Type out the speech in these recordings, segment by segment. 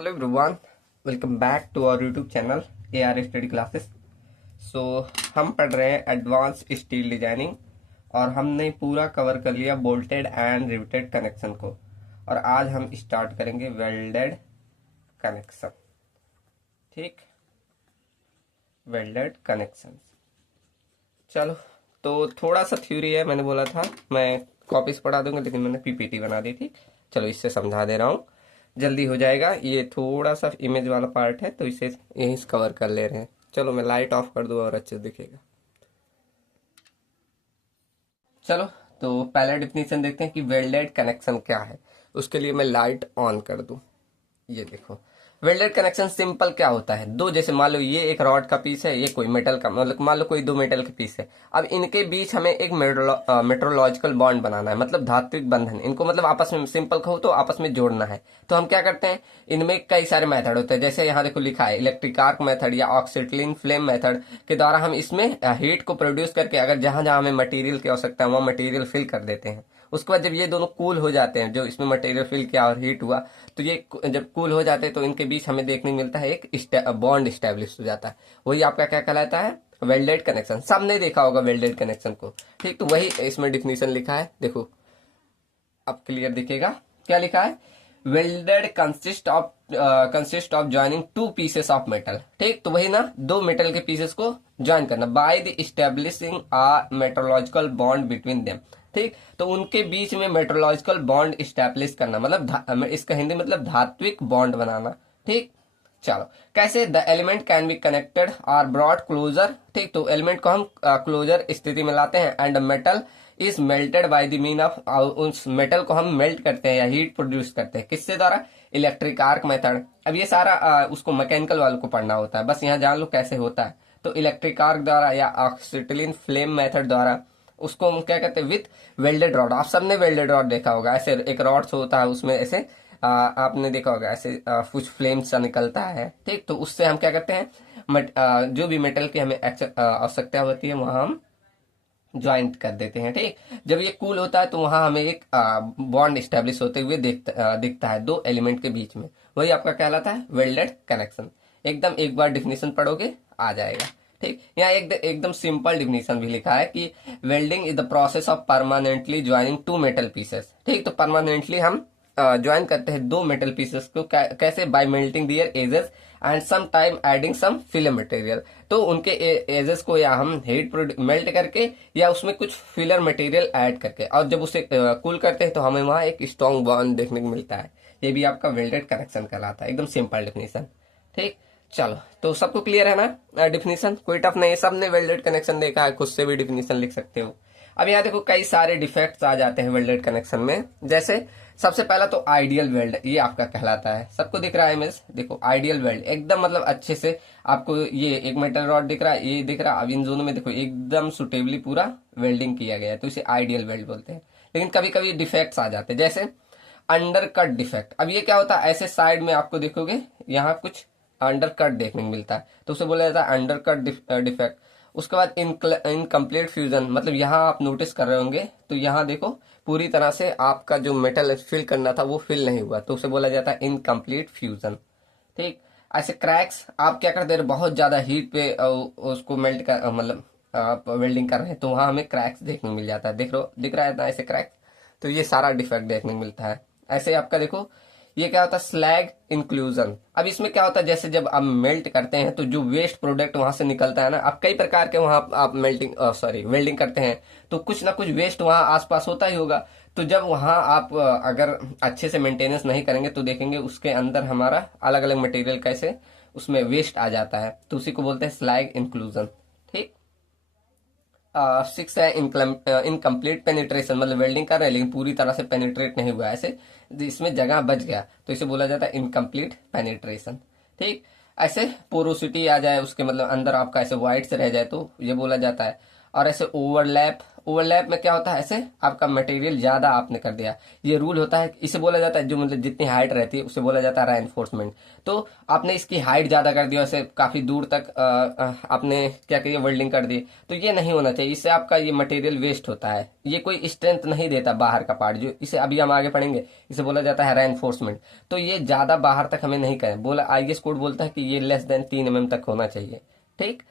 Hello everyone, welcome back to our YouTube channel AR study classes. So हम पढ़ रहे हैं एडवांस स्टील डिजाइनिंग और हमने पूरा कवर कर लिया बोल्टेड एंड रिवेटेड कनेक्शन को। और आज हम स्टार्ट करेंगे वेल्डेड कनेक्शन। ठीक, वेल्डेड कनेक्शन। चलो, तो थोड़ा सा थ्योरी है, मैंने बोला था मैं कॉपीज पढ़ा दूंगा लेकिन मैंने PPT बना दी थी। चलो इससे समझा दे रहा हूँ, जल्दी हो जाएगा। ये थोड़ा सा इमेज वाला पार्ट है तो इसे यहीं से कवर कर ले रहे हैं। चलो मैं लाइट ऑफ कर दूँ और अच्छे से दिखेगा। चलो, तो पहला डिफिनीशन देखते हैं कि वेल्डेड कनेक्शन क्या है। उसके लिए मैं लाइट ऑन कर दूं। ये देखो, वेल्डेड कनेक्शन सिंपल क्या होता है। दो, जैसे मान लो ये एक रॉड का पीस है, ये कोई मेटल का, मतलब मान लो कोई दो मेटल के पीस है। अब इनके बीच हमें एक मेट्रोलॉजिकल बॉन्ड बनाना है, मतलब धात्विक बंधन। इनको मतलब आपस में, सिंपल कहो तो आपस में जोड़ना है। तो हम क्या करते हैं, इनमें कई सारे मेथड होते हैं। जैसे यहाँ देखो लिखा है इलेक्ट्रिक आर्क मेथड या ऑक्सीटिलीन फ्लेम मेथड के द्वारा हम इसमें हीट को प्रोड्यूस करके अगर जहां जहां हमें मटेरियल की आवश्यकता है वहां मटेरियल फिल कर देते हैं। उसके बाद जब ये दोनों कूल हो जाते हैं, जो इसमें मटेरियल फिल किया और हीट हुआ, तो ये जब कूल हो जाते हैं तो इनके बीच हमें देखने को मिलता है एक बॉन्ड स्टैब्लिश हो जाता है। वही आपका क्या कहलाता है, वेल्डेड कनेक्शन। सबने देखा होगा वेल्डेड कनेक्शन को। ठीक, तो वही इसमें डिफिनीशन लिखा है, देखो अब क्लियर दिखेगा। क्या लिखा है, welded consist of joining two pieces of metal. ठीक, तो वही ना, दो मेटल के पीसेस को ज्वाइन करना by the establishing a metrological bond between them. ठीक, तो उनके बीच में मेट्रोलॉजिकल बॉन्ड स्टैब्लिश करना, मतलब इसका हिंदी मतलब धात्विक बॉन्ड बनाना। ठीक, चलो कैसे, the element can be connected और ब्रॉड क्लोजर। ठीक, तो एलिमेंट को हम क्लोजर स्थिति में लाते हैं and metal is melted by the mean of, उस मेटल को हम मेल्ट करते हैं या हीट प्रोड्यूस करते हैं, किससे द्वारा, इलेक्ट्रिक आर्क मेथड। अब ये सारा उसको मैकेनिकल वालों को पढ़ना होता है, बस यहाँ जान लो कैसे होता है। तो इलेक्ट्रिक आर्क द्वारा या ऑक्सीटिलीन फ्लेम मेथड द्वारा उसको हम क्या कहते हैं, विथ वेल्डेड रॉड। आप सबने वेल्डेड रॉड देखा होगा, ऐसे एक रॉड होता है उसमें ऐसे आपने देखा होगा ऐसे कुछ फ्लेम सा निकलता है। ठीक, तो उससे हम क्या करते हैं, जो भी मेटल की हमें आवश्यकता होती है वहां हम ज्वाइंट कर देते हैं। ठीक, जब ये कूल होता है तो वहां हमें एक बॉन्ड स्टेब्लिश होते हुए दिखता है दो एलिमेंट के बीच में। वही आपका कहलाता है वेल्डेड कनेक्शन। एकदम एक बार डिफिनीशन पढ़ोगे आ जाएगा। ठीक, यहाँ एकदम सिंपल डिफिनीशन भी लिखा है कि welding is the process of permanently joining two metal pieces. ठीक, तो परमानेंटली हम ज्वाइन करते हैं दो मेटल पीसेस को, कैसे, by melting their edges and some time adding some filler material. तो उनके एजेस को या हम हीट मेल्ट करके या उसमें कुछ फिलर मटेरियल ऐड करके, और जब उसे कूल करते हैं तो हमें वहां एक स्ट्रॉन्ग बॉन्ड देखने को मिलता है। ये भी आपका वेल्डेड कनेक्शन कहलाता है, एकदम सिंपल डिफिनीशन। ठीक, चलो तो सबको क्लियर है ना डिफिनीशन, कोई टफ नहीं है, सबने वेल्डेड कनेक्शन देखा है, खुद से भी डिफिनीशन लिख सकते हो। अब यहाँ देखो कई सारे डिफेक्ट्स आ जाते हैं वेल्डेड कनेक्शन में। जैसे सबसे पहला तो आइडियल वेल्ड, ये आपका कहलाता है, सबको दिख रहा है इमेज, देखो आइडियल वेल्ड एकदम मतलब अच्छे से आपको ये एक मेटल रॉड दिख रहा है, ये दिख रहा है। अब इन दोनों में देखो एकदम सुटेबली पूरा वेल्डिंग किया गया है, तो इसे आइडियल वेल्ड बोलते हैं। लेकिन कभी कभी डिफेक्ट्स आ जाते हैं, जैसे अंडर कट डिफेक्ट। अब ये क्या होता है, ऐसे साइड में आपको देखोगे यहाँ कुछ अंडर कट देखने को मिलता है, तो उसे बोला जाता है अंडर कट डिफेक्ट। उसके बाद इनकम्प्लीट फ्यूजन, मतलब यहाँ आप नोटिस कर रहे होंगे तो यहाँ देखो पूरी तरह से आपका जो मेटल फिल करना था वो फिल नहीं हुआ, तो उसे बोला जाता है इनकम्प्लीट फ्यूजन। ठीक, ऐसे क्रैक्स, आप क्या करते हैं, बहुत ज्यादा हीट पे उसको मेल्ट कर, मतलब आप वेल्डिंग कर रहे हैं तो वहां हमें क्रैक्स देखने को मिल जाता है। दिख रहा है ना ऐसे क्रैक्स, तो ये सारा डिफेक्ट देखने को मिलता है। ऐसे आपका देखो ये क्या होता है, स्लैग इंक्लूजन। अब इसमें क्या होता है, जैसे जब आप मेल्ट करते हैं तो जो वेस्ट प्रोडक्ट वहां से निकलता है ना, आप कई प्रकार के वहां आप वेल्डिंग करते हैं तो कुछ ना कुछ वेस्ट वहां आसपास होता ही होगा। तो जब वहां आप अगर अच्छे से मेंटेनेंस नहीं करेंगे तो देखेंगे उसके अंदर हमारा अलग अलग मटेरियल कैसे उसमें वेस्ट आ जाता है, तो उसी को बोलते हैं स्लैग इंक्लूजन। ठीक, 6 है इनकम्प्लीट पेनिट्रेशन, मतलब वेल्डिंग कर रहे हैं लेकिन पूरी तरह से पेनिट्रेट नहीं हुआ, ऐसे इसमें जगह बच गया तो इसे बोला जाता है इनकम्प्लीट पेनिट्रेशन। ठीक, ऐसे पोरोसिटी आ जाए उसके, मतलब अंदर आपका ऐसे वाइट से रह जाए तो ये बोला जाता है। और ऐसे ओवरलैप ओवरलैप में क्या होता है, ऐसे आपका मटेरियल ज्यादा आपने कर दिया, ये रूल होता है, इसे बोला जाता है जो मतलब जितनी हाइट रहती है उसे बोला जाता है रेनफोर्समेंट। तो आपने इसकी हाइट ज्यादा कर दी, ऐसे काफी दूर तक आपने क्या करिए वेल्डिंग कर दी, तो ये नहीं होना चाहिए, इससे आपका ये मटेरियल वेस्ट होता है, ये कोई स्ट्रेंथ नहीं देता बाहर का पार्ट, जो इसे अभी हम आगे पढ़ेंगे, इसे बोला जाता है रेनफोर्समेंट। तो ये ज्यादा बाहर तक हमें नहीं करें, बोला आईएस कोड बोलता है कि ये लेस देन 3 mm तक होना चाहिए। ठीक,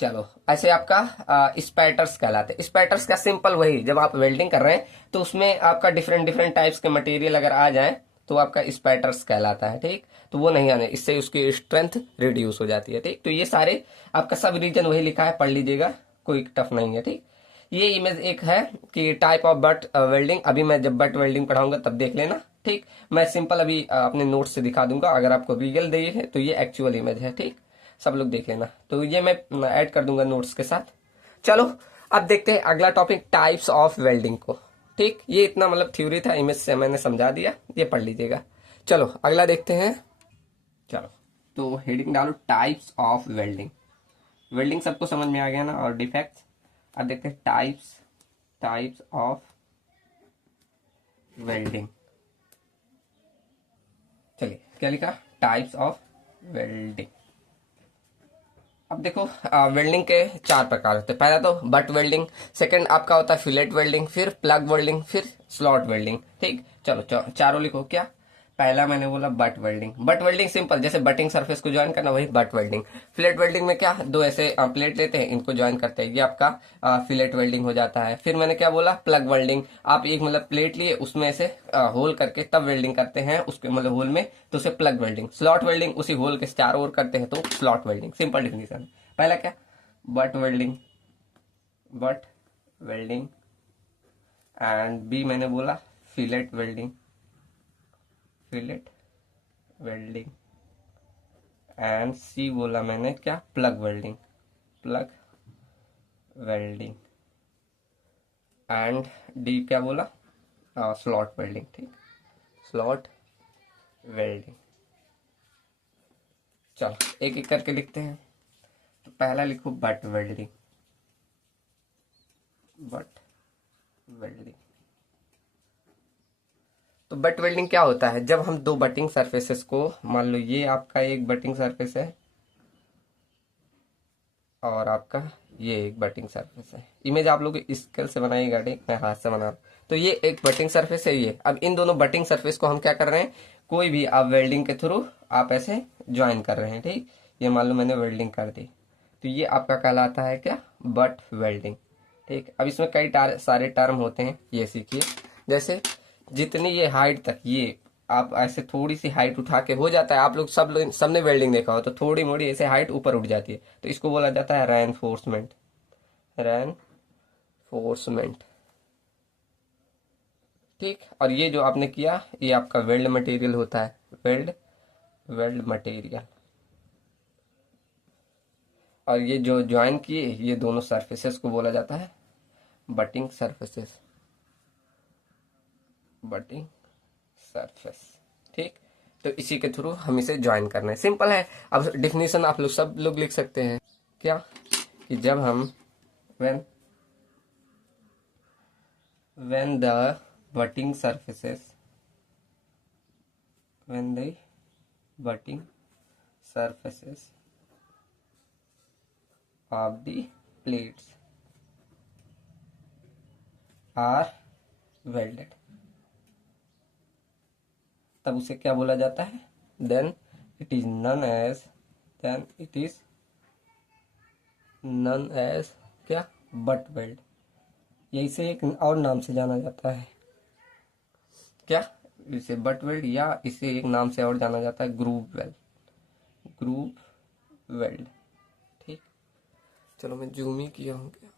चलो ऐसे आपका स्पैटर्स कहलाते हैं। स्पैटर्स का सिंपल वही, जब आप वेल्डिंग कर रहे हैं तो उसमें आपका डिफरेंट डिफरेंट टाइप्स के मटेरियल अगर आ जाए तो आपका स्पैटर्स कहलाता है। ठीक, तो वो नहीं आने, इससे उसकी स्ट्रेंथ रिड्यूस हो जाती है। ठीक, तो ये सारे आपका सब रीजन वही लिखा है, पढ़ लीजिएगा, कोई टफ नहीं है। ठीक, ये इमेज एक है कि टाइप ऑफ बट वेल्डिंग, अभी मैं जब बट वेल्डिंग पढ़ाऊंगा तब देख लेना। ठीक, मैं सिंपल अभी अपने नोट्स से दिखा दूंगा, अगर आपको रियल दे है तो ये एक्चुअल इमेज है। ठीक, सब लोग देख लेना, तो ये मैं ऐड कर दूंगा नोट्स के साथ। चलो अब देखते हैं अगला टॉपिक, टाइप्स ऑफ वेल्डिंग को। ठीक, ये इतना मतलब थ्योरी था, इमेज से मैंने समझा दिया, ये पढ़ लीजिएगा। चलो अगला देखते हैं। चलो तो हेडिंग डालो टाइप्स ऑफ वेल्डिंग। वेल्डिंग सबको समझ में आ गया ना, और डिफेक्ट्स। अब देखते हैं टाइप्स, टाइप्स ऑफ वेल्डिंग। चलिए क्या लिखा, टाइप्स ऑफ वेल्डिंग। अब देखो वेल्डिंग के 4 प्रकार होते हैं। पहला तो बट वेल्डिंग, सेकंड आपका होता है फिलेट वेल्डिंग, फिर प्लग वेल्डिंग, फिर स्लॉट वेल्डिंग। ठीक, चलो चारों लिखो। क्या पहला मैंने बोला but welding. Butt welding simple, जैसे बटिंग सरफेस को ज्वाइन करना, वही बट वेल्डिंग। फिलेट वेल्डिंग में क्या, दो ऐसे प्लेट लेते हैं, इनको ज्वाइन करते हैं, ये आपका फिलेट वेल्डिंग हो जाता है। फिर मैंने क्या बोला, प्लग वेल्डिंग, आप एक मतलब प्लेट लिए उसमें से होल करके तब वेल्डिंग करते हैं उसके मतलब होल में, तो उसे प्लग वेल्डिंग। स्लॉट वेल्डिंग उसी होल के चारों ओर करते हैं तो स्लॉट वेल्डिंग। Simple definition. पहला क्या, butt welding, butt welding, and B मैंने बोला fillet welding, fillet welding, and C बोला मैंने क्या, plug welding, plug welding, and D क्या बोला, स्लॉट वेल्डिंग। ठीक, स्लॉट वेल्डिंग। चलो एक एक करके लिखते हैं। तो पहला लिखो बट वेल्डिंग, बट वेल्डिंग। तो बट वेल्डिंग क्या होता है, जब हम दो बटिंग सरफेसेस को, मान लो ये आपका एक बटिंग सरफेस है और आपका ये एक बटिंग सरफेस है। इमेज आप लोग स्केल से बनाइएगा, ठीक, मैं हाथ से बना रहा हूं। तो ये एक बटिंग सरफेस है ये। अब इन दोनों बटिंग सरफेस को हम क्या कर रहे हैं, कोई भी आप वेल्डिंग के थ्रू आप ऐसे ज्वाइन कर रहे हैं। ठीक, ये मान लो मैंने वेल्डिंग कर दी, तो ये आपका कहलाता है क्या, बट वेल्डिंग। ठीक, अब इसमें कई सारे टर्म होते हैं, ये सीखिए। जैसे जितनी ये हाइट तक, ये आप ऐसे थोड़ी सी हाइट उठा के हो जाता है, आप लोग सबने वेल्डिंग देखा हो, तो थोड़ी मोड़ी ऐसे हाइट ऊपर उठ जाती है, तो इसको बोला जाता है रेनफोर्समेंट, रेनफोर्समेंट। ठीक, और ये जो आपने किया ये आपका वेल्ड मटेरियल होता है, वेल्ड, वेल्ड मटेरियल। और ये जो ज्वाइन किए ये दोनों सरफेसेस को बोला जाता है बटिंग सरफेसेस, बटिंग सरफेस। ठीक, तो इसी के थ्रू हम इसे ज्वाइन करना है, सिंपल है। अब डिफिनेशन आप लोग सब लोग लिख सकते हैं, क्या कि जब हम when the butting surfaces, when the butting surfaces of the plates are welded, तब उसे क्या बोला जाता है, then it is known as, then it is known as क्या, butt weld। यही से एक और नाम से जाना जाता है, क्या, इसे बट वेल्ड, या इसे एक नाम से और जाना जाता है ग्रूव वेल्ड, ग्रूव वेल्ड। ठीक, चलो मैं जूम ही किया हूँ क्या,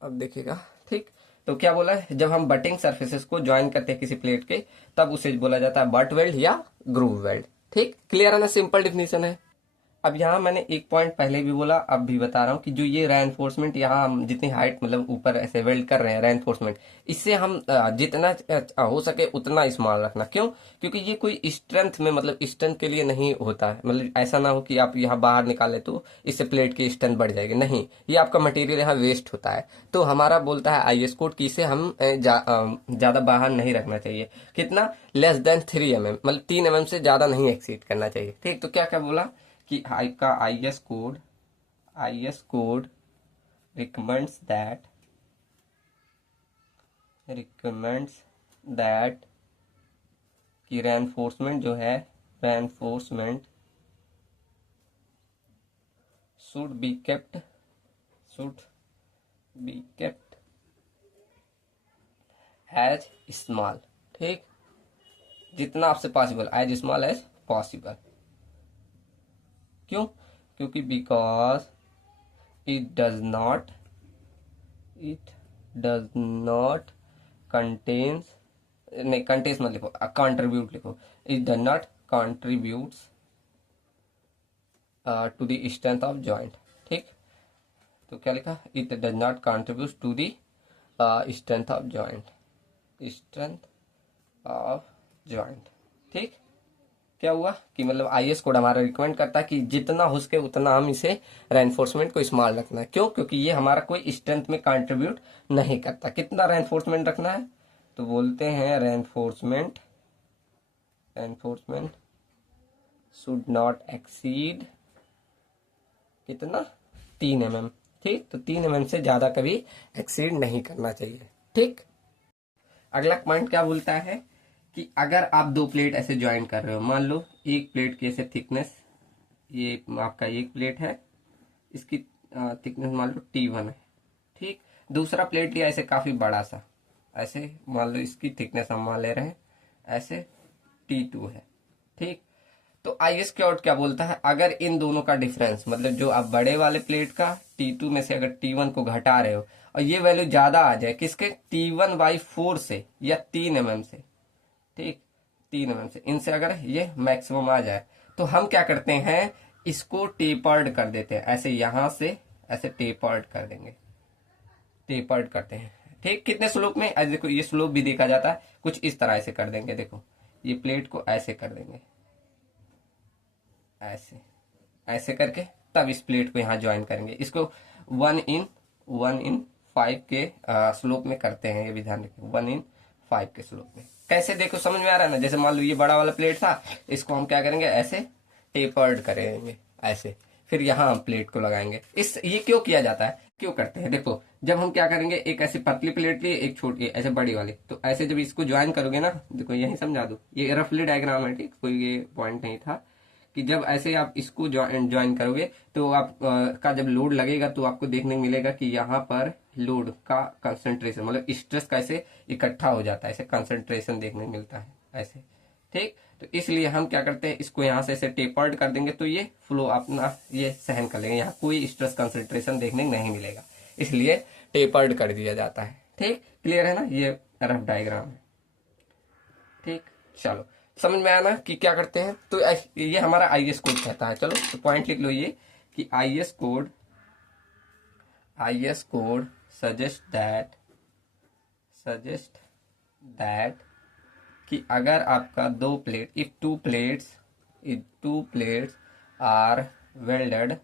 अब देखेगा। ठीक, तो क्या बोला है, जब हम बटिंग सरफेसेस को ज्वाइन करते हैं किसी प्लेट के, तब उसे बोला जाता है बट वेल्ड या ग्रूव वेल्ड। ठीक, क्लियर है ना, सिंपल डिफिनेशन है। अब यहाँ मैंने एक पॉइंट पहले भी बोला, अब भी बता रहा हूँ कि जो ये रेनफोर्समेंट यहाँ हम जितनी हाइट मतलब ऊपर ऐसे वेल्ड कर रहे हैं रेनफोर्समेंट, इससे हम जितना हो सके उतना स्मॉल रखना। क्यों? क्योंकि ये कोई स्ट्रेंथ में मतलब स्ट्रेंथ के लिए नहीं होता है। मतलब ऐसा ना हो कि आप यहाँ बाहर निकाले तो इससे प्लेट की स्ट्रेंथ बढ़ जाएगी, नहीं, ये आपका मटेरियल यहाँ वेस्ट होता है। तो हमारा बोलता है आईएस कोड कि इसे हम ज्यादा बाहर नहीं रखना चाहिए। कितना? लेस देन 3 mm, मतलब 3 mm से ज्यादा नहीं एक्सीड करना चाहिए। ठीक, तो क्या क्या बोला कि का I S code recommends that कि रेनफोर्समेंट जो है, reinforcement should be kept as small. ठीक, जितना आपसे possible, as small as possible. क्यों? क्योंकि because it does not contains, नहीं कंटेन्स मत लिखो, कंट्रीब्यूट लिखो। It does not contributes to the strength of joint. ठीक, तो क्या लिखा? It does not contribute to the strength of joint. ठीक, क्या हुआ कि मतलब आईएस कोड हमारा रिकमेंड करता है कि जितना हो सके उतना हम इसे रेनफोर्समेंट को स्मॉल रखना है। क्यों? क्योंकि ये हमारा कोई स्ट्रेंथ में कंट्रीब्यूट नहीं करता। कितना रेनफोर्समेंट रखना है? तो बोलते हैं रेनफोर्समेंट शुड नॉट एक्सीड कितना? 3 mm। ठीक, तो 3 mm से ज्यादा कभी एक्सीड नहीं करना चाहिए। ठीक, अगला पॉइंट क्या बोलता है कि अगर आप दो प्लेट ऐसे ज्वाइन कर रहे हो, मान लो एक प्लेट की ऐसे थिकनेस, ये आपका एक प्लेट है, इसकी थिकनेस मान लो T1 है। ठीक, दूसरा प्लेट लिया ऐसे काफी बड़ा सा, ऐसे मान लो इसकी थिकनेस हम मान ले रहे हैं ऐसे T2 है। ठीक, तो आईएस कोड क्या बोलता है, अगर इन दोनों का डिफरेंस मतलब जो आप बड़े वाले प्लेट का T2 में से अगर T1 को घटा रहे हो और ये वैल्यू ज्यादा आ जाए किसके, T1/4 से या 3 mm से। ठीक, 3 mm से, इनसे अगर ये मैक्सिमम आ जाए तो हम क्या करते हैं, इसको टेपर्ड कर देते हैं। ऐसे यहां से ऐसे टेपर्ड कर देंगे, टेपर्ड करते हैं। ठीक, कितने स्लोप में? आज देखो ये स्लोप भी देखा जाता है, कुछ इस तरह से कर देंगे। देखो ये प्लेट को ऐसे कर देंगे, ऐसे ऐसे करके तब इस प्लेट को यहाँ ज्वाइन करेंगे। इसको 1/5 के स्लोप में करते हैं, ये भी ध्यान रखें, 1/5 के स्लोप में। कैसे? देखो समझ में आ रहा है ना? जैसे मान लो ये बड़ा वाला प्लेट था, इसको हम क्या करेंगे, ऐसे टेपर्ड करेंगे ऐसे, फिर यहाँ हम प्लेट को लगाएंगे। ये क्यों किया जाता है, क्यों करते हैं? देखो जब हम क्या करेंगे, एक ऐसी पतली प्लेट लिए, एक छोटी ऐसे बड़ी वाली, तो ऐसे जब इसको ज्वाइन करोगे ना, देखो यही समझा दो, ये रफली डायग्राम है। ठीक, कोई ये पॉइंट नहीं था कि जब ऐसे आप इसको ज्वाइन करोगे तो आप का जब लोड लगेगा तो आपको देखने को मिलेगा कि यहाँ पर लोड का कंसंट्रेशन मतलब स्ट्रेस कैसे इकट्ठा हो जाता है, ऐसे कंसंट्रेशन देखने को मिलता है ऐसे। ठीक, तो इसलिए हम क्या करते हैं, इसको यहाँ से ऐसे टेपर्ड कर देंगे तो ये फ्लो अपना ये सहन कर लेंगे, यहाँ कोई स्ट्रेस कंसंट्रेशन देखने को नहीं मिलेगा, इसलिए टेपर्ड कर दिया जाता है। ठीक, क्लियर है ना? ये रफ डायग्राम है। ठीक, चलो समझ में आया ना कि क्या करते हैं। तो ये हमारा आईएस कोड कहता है। चलो तो पॉइंट लिख लो ये कि आईएस कोड सजेस्ट दैट कि अगर आपका दो plate, if two plates are welded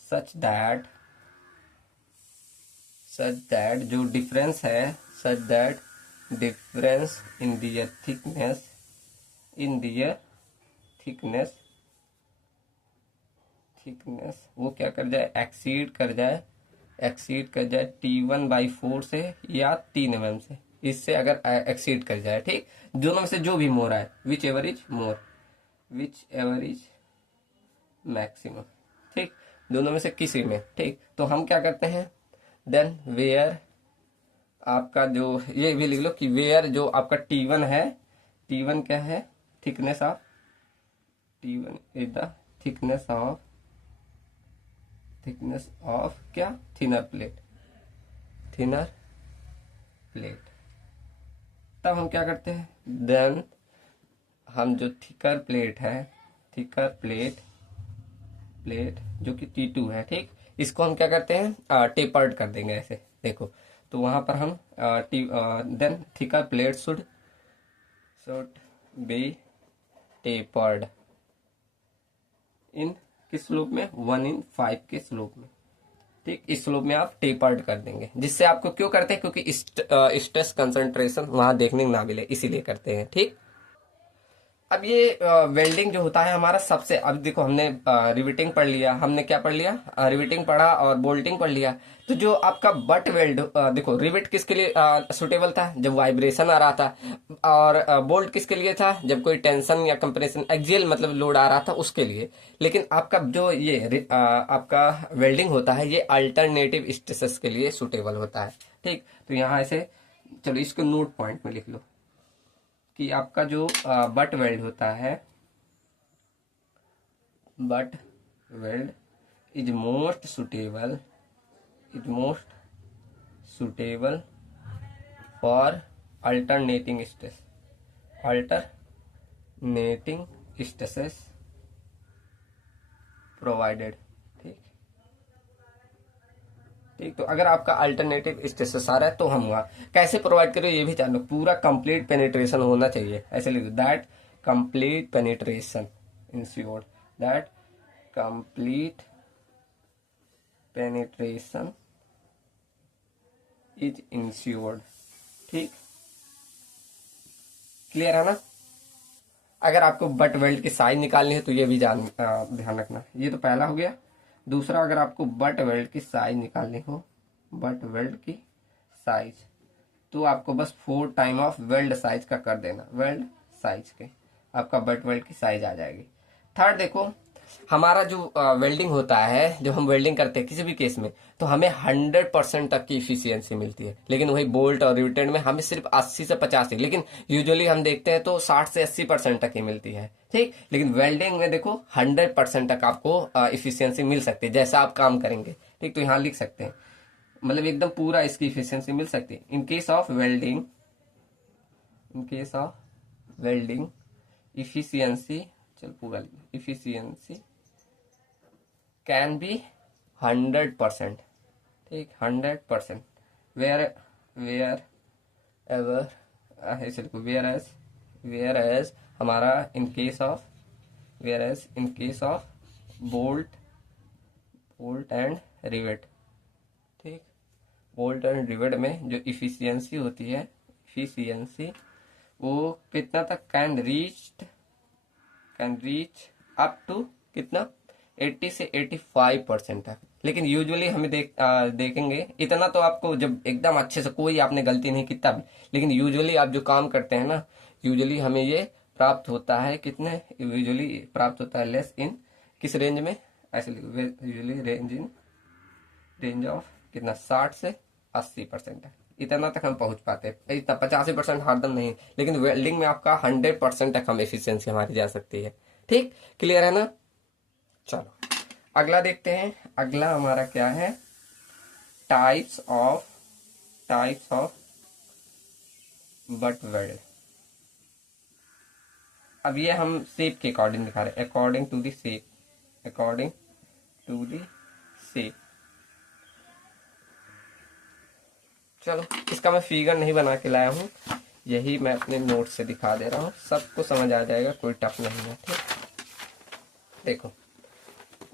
such that जो डिफरेंस है, such that difference in their thickness वो क्या कर जाए, एक्सीड कर जाए T1/4 से या 3 mm से, इससे अगर एक्सीड कर जाए। ठीक, दोनों में से जो भी मोर है, विच एवर इज मैक्सिमम। ठीक, दोनों में से किसी में। ठीक, तो हम क्या करते हैं, देन वेयर आपका जो ये भी लिख लो कि वेयर जो आपका T1 है, T1 क्या है, thickness is the thickness of क्या, थिनर प्लेट। तब हम क्या करते हैं, देन हम जो थिकर थिकर प्लेट प्लेट जो कि T2 है, ठीक। इसको हम क्या करते हैं, टेपर्ड कर देंगे ऐसे, देखो। तो वहां पर हम then thicker plate should be tapered in किस स्लोप में, 1/5 के स्लोप में, ठीक। इस स्लोप में आप टेपर्ड कर देंगे, जिससे आपको क्यों करते हैं, क्योंकि स्ट्रेस कंसंट्रेशन वहां देखने को ना मिले, इसीलिए करते हैं, ठीक। अब ये वेल्डिंग जो होता है हमारा सबसे, अब देखो हमने रिवेटिंग पढ़ लिया, हमने क्या पढ़ लिया, रिवेटिंग पढ़ा और बोल्टिंग पढ़ लिया। तो जो आपका बट वेल्ड, देखो रिवेट किसके लिए सुटेबल था, जब वाइब्रेशन आ रहा था, और बोल्ट किसके लिए था, जब कोई टेंशन या कंप्रेशन एक्सियल मतलब लोड आ रहा था उसके लिए। लेकिन आपका जो ये आपका वेल्डिंग होता है ये अल्टरनेटिव स्ट्रेसेस के लिए सुटेबल होता है, ठीक। तो यहाँ ऐसे, चलो इसको नोट पॉइंट में लिख लो कि आपका जो बट वेल्ड होता है, butt weld is most suitable for alternating stresses provided, ठीक। ठीक, तो अगर आपका अल्टरनेटिव स्ट्रेसेस आ रहा है तो हम वहाँ कैसे प्रोवाइड करें ये भी जान लो। पूरा कंप्लीट पेनिट्रेशन होना चाहिए, ऐसे लिख दो, that complete penetration insured, that complete penetration is insured, ठीक। क्लियर है ना। अगर आपको बट वेल्ड की साइज निकालनी है तो ये भी ध्यान रखना। ये तो पहला हो गया। दूसरा, अगर आपको बट वेल्ड की साइज निकालनी हो, बट वेल्ड की साइज, तो आपको बस 4 टाइम ऑफ वेल्ड साइज का कर देना, वेल्ड साइज के आपका बट वेल्ड की साइज आ जाएगी। थर्ड, देखो हमारा जो वेल्डिंग होता है, जब हम वेल्डिंग करते हैं किसी भी केस में, तो हमें 100% तक की इफिशियंसी मिलती है। लेकिन वही बोल्ट और रिवेटेड में हमें सिर्फ 80 से 85, लेकिन यूजुअली हम देखते हैं तो 60 से 80% तक ही मिलती है, ठीक। लेकिन वेल्डिंग में देखो 100% तक आपको इफिशियंसी मिल सकती है, जैसा आप काम करेंगे, ठीक। तो यहाँ लिख सकते हैं, मतलब एकदम पूरा इसकी इफिशियंसी मिल सकती है। In case of welding efficiency, चल पूरा इफिशियंसी कैन बी 100%, ठीक, 100%। वेयर एवर ऐसे लिखो, वेयर एज हमारा in case of bolt and rivet, ठीक। बोल्ट एंड रिवेट में जो इफिशियंसी होती है, वो कितना तक कैन रीच अप टू कितना, 80 से 85% तक। लेकिन यूजुअली हमें देखेंगे इतना तो आपको, जब एकदम अच्छे से कोई आपने गलती नहीं की तब। लेकिन यूजुअली आप जो काम करते हैं ना, यूजुअली हमें ये प्राप्त होता है कितने, यूजुअली प्राप्त होता है लेस इन किस रेंज में, ऐसे यूजुअली रेंज ऑफ कितना, 60 से 80% तक, इतना तक हम पहुंच पाते हैं। इतना 85% हरदम नहीं, लेकिन वेल्डिंग में आपका 100% तक हम एफिशिएंसी हमारी जा सकती है, ठीक। क्लियर है ना। चलो अगला देखते हैं। अगला हमारा क्या है, टाइप्स ऑफ बट वेल्ड। अब ये हम शेप के अकॉर्डिंग दिखा रहे हैं, अकॉर्डिंग टू दी शेप। चलो इसका मैं फिगर नहीं बना के लाया हूँ, यही मैं अपने नोट से दिखा दे रहा हूँ, सबको समझ आ जाएगा, कोई टफ नहीं है, ठीक। देखो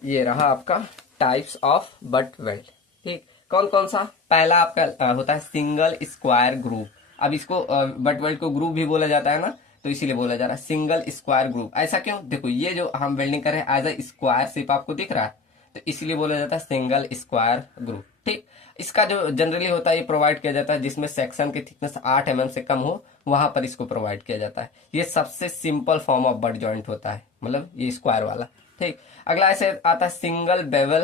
ये रहा आपका टाइप्स ऑफ बट वेल्ड, ठीक। कौन कौन सा, पहला आपका होता है सिंगल स्क्वायर ग्रुप। अब इसको बट वेल्ड को ग्रुप भी बोला जाता है ना, तो इसीलिए बोला जा रहा है सिंगल स्क्वायर ग्रुप। ऐसा क्यों, देखो ये जो हम वेल्डिंग कर रहे हैं एज अ स्क्वायर शेप आपको दिख रहा है, तो इसीलिए बोला जाता है सिंगल स्क्वायर ग्रुप, ठीक। इसका जो जनरली होता है ये प्रोवाइड किया जाता है जिसमें सेक्शन की थिकनेस 8 mm से कम हो, वहां पर इसको प्रोवाइड किया जाता है। ये सबसे simple form of butt joint होता है, मतलब ये स्क्वायर वाला, ठीक। अगला ऐसे आता है सिंगल बेवल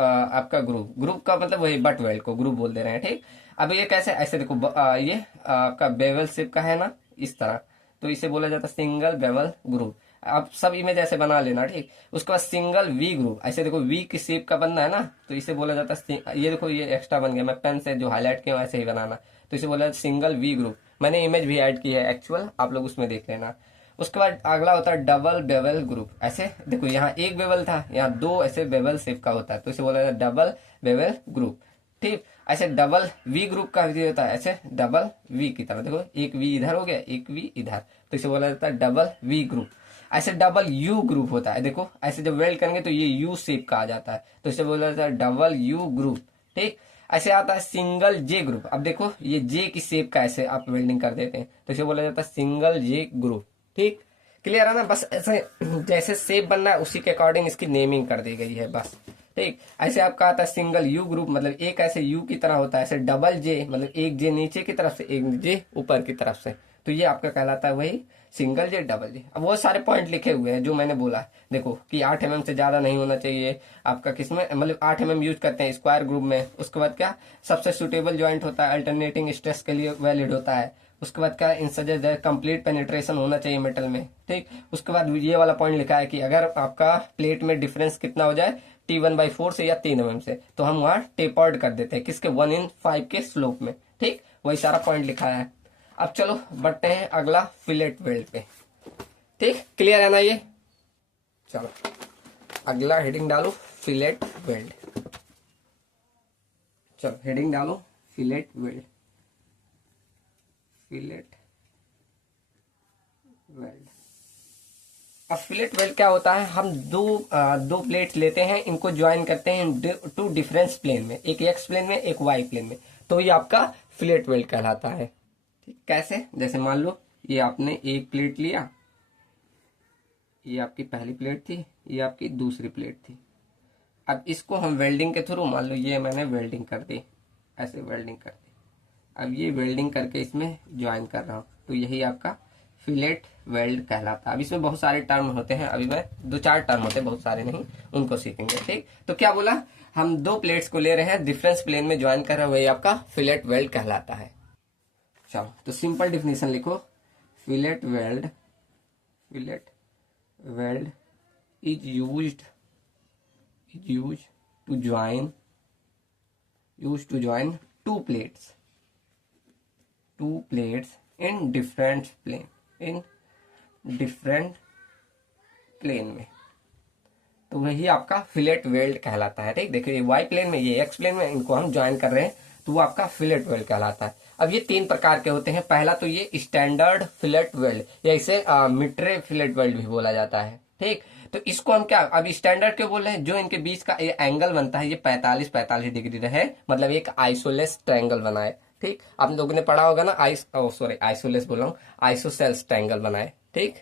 आपका ग्रुप का मतलब वही बट वेल्ड को ग्रुप बोल दे रहे हैं, ठीक। अब ये कैसे, ऐसे देखो ये आपका बेवल शेप का है ना इस तरह, तो इसे बोला जाता है सिंगल बेवल ग्रुप। आप सब इमेज ऐसे बना लेना, ठीक। उसके बाद सिंगल वी ग्रुप, ऐसे देखो वी की शेप का बनना है ना, तो इसे बोला जाता है, ये देखो ये एक्स्ट्रा बन गया, मैं पेन से जो हाईलाइट किया ऐसे ही बनाना, तो इसे बोला जाता है सिंगल वी ग्रुप। मैंने इमेज भी ऐड की है एक्चुअल, आप लोग उसमें देख लेना। उसके बाद अगला होता है डबल बेवल ग्रुप। ऐसे देखो यहाँ एक बेवल था, यहाँ दो ऐसे बेवल शेप का होता है, तो इसे बोला जाता है डबल बेवल ग्रुप। ठीक, ऐसे डबल वी ग्रुप का भी होता है, ऐसे डबल वी की तरह, देखो एक वी इधर हो गया, एक वी इधर, तो इसे बोला जाता है डबल वी ग्रुप। ऐसे डबल यू ग्रुप होता है, देखो ऐसे जब वेल्ड करेंगे तो ये यू शेप का आ जाता है, तो इसे बोला जाता है डबल यू ग्रुप। ठीक, ऐसे आता है सिंगल जे ग्रुप। अब देखो ये जे की शेप का ऐसे आप वेल्डिंग कर देते हैं, तो इसे बोला जाता है सिंगल जे ग्रुप। ठीक, क्लियर है ना? बस ऐसे जैसे शेप बनना है उसी के अकॉर्डिंग इसकी नेमिंग कर दी गई है बस। ठीक, ऐसे आपका आता है सिंगल यू ग्रुप, मतलब एक ऐसे यू की तरह होता है, ऐसे डबल जे मतलब एक जे नीचे की तरफ से एक जे ऊपर की तरफ से, तो ये आपका कहलाता है वही सिंगल जे डबल जे। अब वो सारे पॉइंट लिखे हुए हैं जो मैंने बोला, देखो कि 8 mm से ज्यादा नहीं होना चाहिए आपका, किसमें मतलब 8 mm यूज करते हैं स्क्वायर ग्रुप में। उसके बाद क्या, सबसे सुटेबल ज्वाइंट होता है, अल्टरनेटिंग स्ट्रेस के लिए वैलिड होता है। उसके बाद क्या, इन सजेस्ट कंप्लीट पेनिट्रेशन होना चाहिए मेटल में। ठीक, उसके बाद ये वाला पॉइंट लिखा है कि अगर आपका प्लेट में डिफरेंस कितना हो जाए T1/4 से या 3 mm से, तो हम वहां टेपर्ड कर देते हैं, किसके 1/5 के स्लोप में। ठीक, वही सारा पॉइंट लिखा है। अब चलो बढ़ते हैं अगला फिलेट वेल्ड पे। ठीक, क्लियर है ना ये? चलो अगला हेडिंग डालो फिलेट वेल्ड। चलो हेडिंग डालो फिलेट वेल्ड, फिलेट वेल्ड। अब फिलेट वेल्ड क्या होता है, हम दो प्लेट्स लेते हैं, इनको ज्वाइन करते हैं टू डिफरेंस प्लेन में, एक एक्स प्लेन में एक वाई प्लेन में, तो ये आपका फिलेट वेल्ड कहलाता है। ठीक, कैसे, जैसे मान लो ये आपने एक प्लेट लिया, ये आपकी पहली प्लेट थी, ये आपकी दूसरी प्लेट थी। अब इसको हम वेल्डिंग के थ्रू, मान लो ये मैंने वेल्डिंग कर दी, ऐसे वेल्डिंग कर दी, अब ये वेल्डिंग करके इसमें ज्वाइन कर रहा हूँ, तो यही आपका फिलेट वेल्ड कहलाता है। अब इसमें बहुत सारे टर्म होते हैं, अभी मैं 2-4 टर्म होते हैं, बहुत सारे नहीं, उनको सीखेंगे। ठीक, तो क्या बोला, हम दो प्लेट्स को ले रहे हैं, डिफरेंस प्लेन में ज्वाइन कर रहे हैं, वही आपका फिलेट वेल्ड कहलाता है। चलो तो सिंपल डिफिनेशन लिखो, fillet weld, fillet weld is used to join two plates in different plane में, तो वही आपका फिलेट वेल्ड कहलाता है। ठीक, देखिए वाई प्लेन में, ये एक्स प्लेन में, इनको हम ज्वाइन कर रहे हैं, तो वो आपका फिलेट वेल्ड कहलाता है। अब ये 3 प्रकार के होते हैं। पहला तो ये स्टैंडर्ड फिलेट वेल्ड, या इसे मिट्रे फिलेट वेल्ड भी बोला जाता है। ठीक, तो इसको हम क्या, अब स्टैंडर्ड क्यों बोल रहे हैं, जो इनके बीच का ये एंगल बनता है ये 45 डिग्री रहे, मतलब एक आइसोलेस ट्रायंगल बनाए। ठीक, आप लोगों ने पढ़ा होगा ना, आइसोलेस बोल रहा हूँ, आइसोसेल्स ट्रायंगल बनाए। ठीक,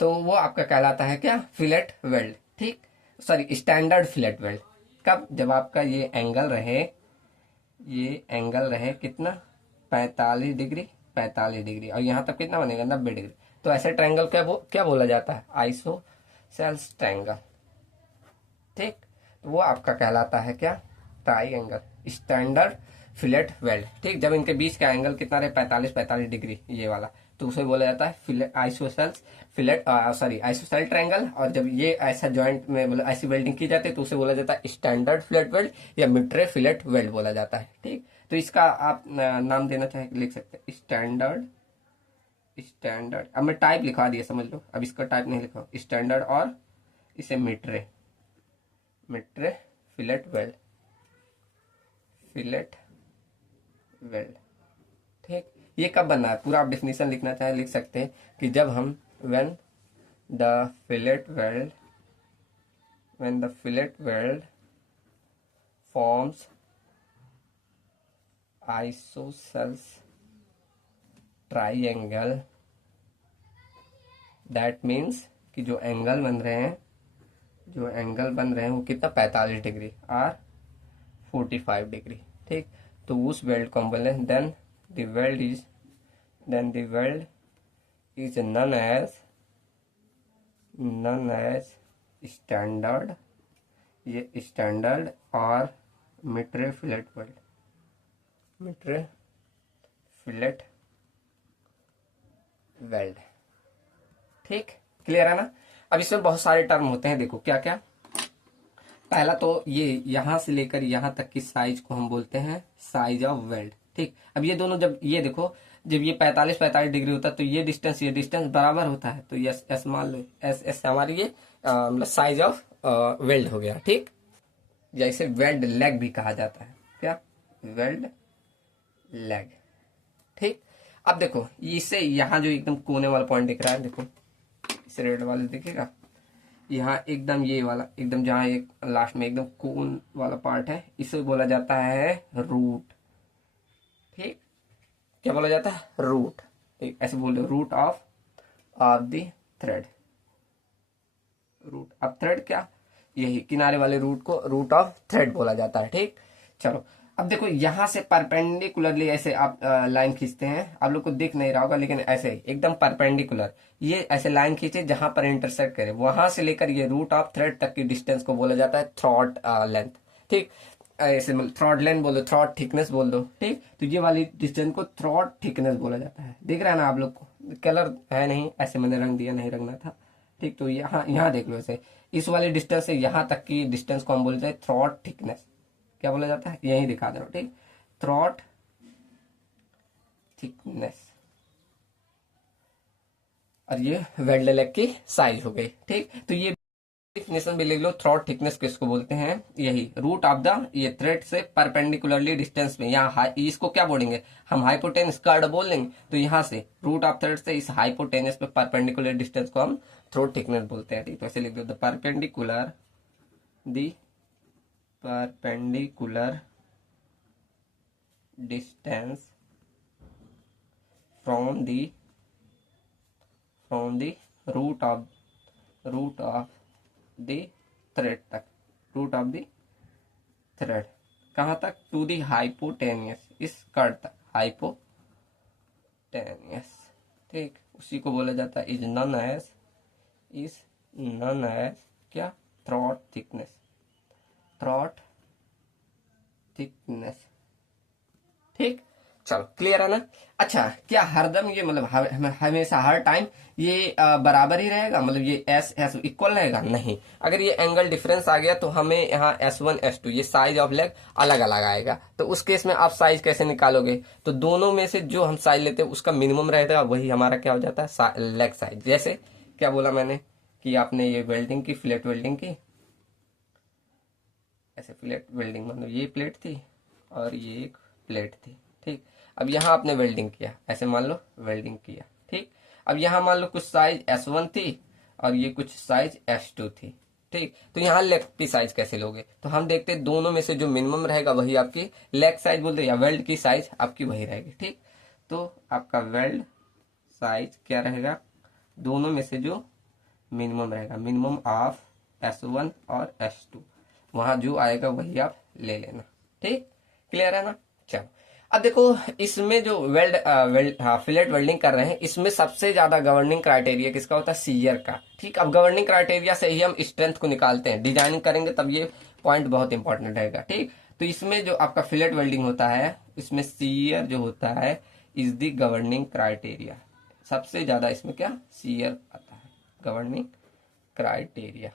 तो वो आपका कहलाता है क्या, फिलेट वेल्ड। ठीक, सॉरी स्टैंडर्ड फिलेट वेल्ड। कब, जब आपका ये एंगल रहे, ये एंगल रहे कितना, 45 डिग्री, और यहाँ तक कितना बनेगा, 90 डिग्री, तो ऐसे ट्रायंगल क्या बोला जाता है, आइसोसेल्स ट्रायंगल। ठीक, तो वो आपका कहलाता है क्या, ट्रायंगल, स्टैंडर्ड फिलेट वेल्ड। ठीक, जब इनके बीच का एंगल कितना रहे, 45 डिग्री, ये वाला, तो उसे बोला जाता है आइसोसेल्स आइसोसेल ट्रायंगल। और जब ये ऐसा जॉइंट में मतलब ऐसी वेल्डिंग की जाती है, तो उसे बोला जाता है स्टैंडर्ड फिलेट वेल्ड या मिट्रे फिलेट वेल्ड बोला जाता है। ठीक, तो इसका आप नाम देना चाहे लिख सकते हैं, स्टैंडर्ड। अब मैं टाइप लिखवा दिया, समझ लो, अब इसका टाइप नहीं लिखा, स्टैंडर्ड और इसे मिट्रे फिलेट वेल्ड, ठीक, ये कब बनना है, पूरा आप डेफिनेशन लिखना चाहे लिख सकते हैं कि जब हम when the fillet weld forms isosceles triangle, that means कि जो एंगल बन रहे हैं वो कितना, 45 डिग्री और 45 डिग्री। ठीक, तो उस वेल्ड को हम बोले then the weld is known as standard, ये स्टैंडर्ड और मिट्रे फिलेट वेल्ड। ठीक, क्लियर है ना? अब इसमें बहुत सारे टर्म होते हैं, देखो क्या क्या। पहला तो ये यहां से लेकर यहां तक की साइज को हम बोलते हैं साइज ऑफ वेल्ड। ठीक, अब ये दोनों, जब ये देखो जब ये 45 डिग्री होता है तो ये डिस्टेंस बराबर होता है, तो यस एस मान लो, एस एस हमारी ये मतलब साइज ऑफ वेल्ड हो गया। ठीक, जैसे वेल्ड लेग भी कहा जाता है, क्या, वेल्ड लेग। ठीक, अब देखो इसे यहाँ जो एकदम कोने वाला पॉइंट दिख रहा है, देखो इसे रेड वाले दिखेगा, यहाँ एकदम ये वाला एकदम जहाँ एक लास्ट में एकदम कोन वाला पार्ट है, इसे बोला जाता है रूट। ठीक, क्या बोला जाता है, रूट। ठीक, ऐसे बोल रहे, root of the thread. Root of thread, क्या, यही किनारे वाले रूट को रूट ऑफ थ्रेड बोला जाता है। ठीक, चलो अब देखो यहां से परपेंडिकुलरली ऐसे आप लाइन खींचते हैं, आप लोग को दिख नहीं रहा होगा लेकिन ऐसे ही एकदम परपेंडिकुलर ये ऐसे लाइन खींचे जहां पर इंटरसेक्ट करे, वहां से लेकर ये रूट ऑफ थ्रेड तक की डिस्टेंस को बोला जाता है थ्रॉट लेंथ। ठीक, ऐसे थ्रॉट लेंथ बोल दो, थ्रॉट थिकनेस बोल दो। ठीक, तो ये वाली डिस्टेंस को थ्रॉट थिकनेस बोला जाता है। दिख रहा है ना आप लोग को, कलर है नहीं, ऐसे मैंने रंग दिया, नहीं रंगना था। ठीक, तो यहाँ यहाँ देख लो, ऐसे इस वाले डिस्टेंस से यहाँ तक की डिस्टेंस को हम बोलते हैं थ्रॉट थिकनेस। क्या बोला जाता है, यही दिखा दे रहा हूं। ठीक, थ्रॉट थिकनेस, और ये वेल्ड लेग की साइज हो गई। ठीक, तो ये डेफिनेशन भी लिख लो, थ्रॉट थिकनेस किसको बोलते हैं, यही रूट ऑफ द ये थ्रेड से परपेंडिकुलरली डिस्टेंस में, यहाँ इसको क्या बोलेंगे हम, हाइपोटेनस कर्ड बोल देंगे। तो यहाँ से रूट ऑफ थ्रेड से इस हाइपोटेनस पे परपेंडिकुलर डिस्टेंस को हम थ्रॉट थिकनेस बोलते हैं। ठीक, तो ऐसे लिख दो, the perpendicular distance from the root of the thread तक, रूट ऑफ द थ्रेड कहाँ तक, टू दी हाइपोटेनियस, इस कर्ड तक, हाइपोटेनियस। ठीक, उसी को बोला जाता है इज नन एज क्या, थ्रॉट थिकनेस। Throat thickness. ठीक, चलो क्लियर है ना। अच्छा, क्या हरदम ये मतलब हमेशा हर टाइम ये बराबर ही रहेगा, मतलब ये एस एस इक्वल रहेगा, नहीं। अगर ये एंगल डिफरेंस आ गया तो हमें यहाँ S1 S2 ये साइज ऑफ लेग अलग अलग आएगा। तो उस केस में आप साइज कैसे निकालोगे, तो दोनों में से जो हम साइज लेते हैं उसका मिनिमम रहेगा, वही हमारा क्या हो जाता है, लेग साइज। जैसे क्या बोला मैंने कि आपने ये वेल्डिंग की, फ्लैट वेल्डिंग की, ऐसे फ्लैट वेल्डिंग मतलब ये प्लेट थी और ये एक प्लेट थी। ठीक, अब यहाँ आपने वेल्डिंग किया, ऐसे मान लो वेल्डिंग किया। ठीक, अब यहाँ मान लो कुछ साइज S1 थी और ये कुछ साइज S2 थी। ठीक, तो यहाँ लेग की साइज कैसे लोगे, तो हम देखते हैं दोनों में से जो मिनिमम रहेगा वही आपकी लेग साइज बोलते हैं, या वेल्ड की साइज आपकी वही रहेगी। ठीक, तो आपका वेल्ड साइज क्या रहेगा, दोनों में से जो मिनिमम रहेगा, मिनिमम ऑफ S1 और S2, वहां जो आएगा वही आप ले लेना। ठीक, क्लियर है ना। चलो अब देखो इसमें जो फिलेट वेल्डिंग कर रहे हैं, इसमें सबसे ज्यादा गवर्निंग क्राइटेरिया किसका होता है, सीयर का। ठीक, अब गवर्निंग क्राइटेरिया से ही हम स्ट्रेंथ को निकालते हैं, डिजाइनिंग करेंगे तब ये पॉइंट बहुत इंपॉर्टेंट रहेगा। ठीक, तो इसमें जो आपका फिलेट वेल्डिंग होता है, इसमें सीयर जो होता है इज द गवर्निंग क्राइटेरिया। सबसे ज्यादा इसमें क्या, सीयर आता है, गवर्निंग क्राइटेरिया।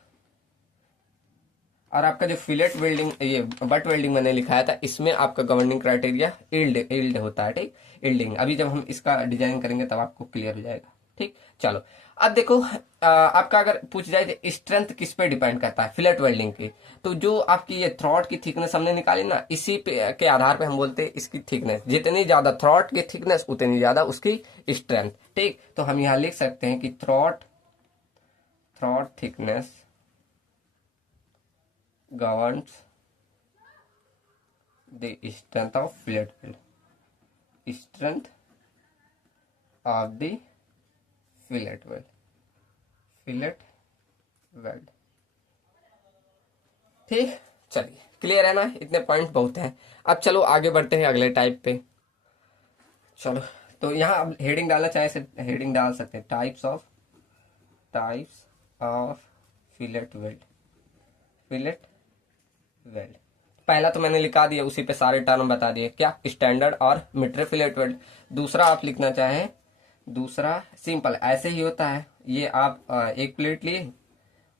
और आपका जो फिलेट वेल्डिंग, ये बट वेल्डिंग मैंने लिखाया था, इसमें आपका गवर्निंग क्राइटेरिया इल्ड होता है। ठीक, इल्डिंग अभी जब हम इसका डिजाइन करेंगे तब आपको क्लियर हो जाएगा। ठीक, चलो अब देखो आपका अगर पूछ जाए स्ट्रेंथ किस पे डिपेंड करता है फिलेट वेल्डिंग की, तो जो आपकी ये थ्रॉट की थिकनेस हमने निकाली ना, इसी पे के आधार पे हम बोलते हैं इसकी थिकनेस, जितनी ज्यादा थ्रॉट की थिकनेस उतनी ज्यादा उसकी स्ट्रेंथ। ठीक, तो हम यहाँ लिख सकते हैं कि throat thickness governs the strength of fillet weld. Strength of the fillet weld. Fillet weld. ठीक, चलिए क्लियर है ना, इतने पॉइंट बहुत हैं। अब चलो आगे बढ़ते हैं अगले टाइप पे। चलो तो यहाँ अब हेडिंग डालना चाहे से हेडिंग डाल सकते हैं, types of fillet weld. Fillet weld पहला तो मैंने लिखा दिया, उसी पे सारे टर्म बता दिए, क्या, स्टैंडर्ड और मीटर फिलेट वेल्ड। दूसरा आप लिखना चाहें, दूसरा सिंपल ऐसे ही होता है, ये आप एक प्लेट लिए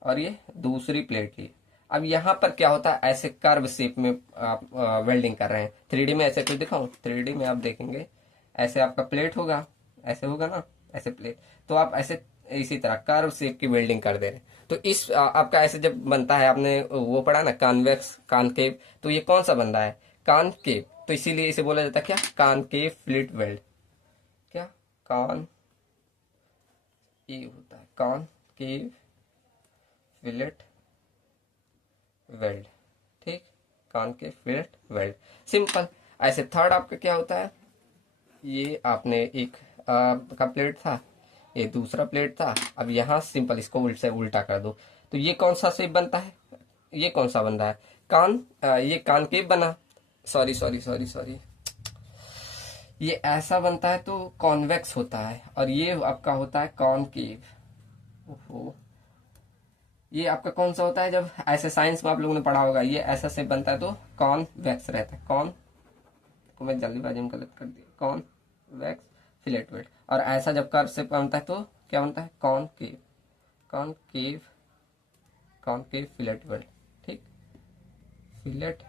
और ये दूसरी प्लेट लिए। अब यहाँ पर क्या होता है, ऐसे कर्व शेप में आप वेल्डिंग कर रहे हैं। 3D में ऐसे कुछ दिखाऊं, 3D में आप देखेंगे ऐसे आपका प्लेट होगा, ऐसे होगा ना, ऐसे प्लेट, तो आप ऐसे इसी तरह कर्व शेप की वेल्डिंग कर दे रहे हैं। तो इस आपका ऐसे जब बनता है, आपने वो पढ़ा ना कॉन्वेक्स कॉनकेव, तो ये कौन सा बन रहा है, कॉनकेव, तो इसीलिए इसे बोला जाता है क्या, कॉनकेव फिलेट वेल्ड। क्या, कॉन, ये होता है कॉनकेव फिलेट वेल्ड, ठीक, कॉनकेव फिलेट वेल्ड, सिंपल। ऐसे थर्ड आपका क्या होता है, ये आपने एक का प्लेट था, ये दूसरा प्लेट था, अब यहाँ सिंपल इसको उल्ट से उल्टा कर दो, तो ये कौन सा शेप बनता है, ये कौन सा बन रहा है, ये कॉनकेव बना, सॉरी सॉरी सॉरी सॉरी, ये ऐसा बनता है तो कॉन्वेक्स होता है, और ये आपका होता है कॉनकेव। ओहो, ये आपका कौन सा होता है, जब ऐसे साइंस में आप लोगों ने पढ़ा होगा, ये ऐसा शेप बनता है तो कॉन्वेक्स रहता है, कॉन को मैं जल्दीबाजी में गलत कर दिया, कॉन्वेक्स फिलेट वेल्ड। और ऐसा जब कर्व शेप बनता है तो क्या बनता है, concave, concave, concave fillet weld, ठीक, फिलेट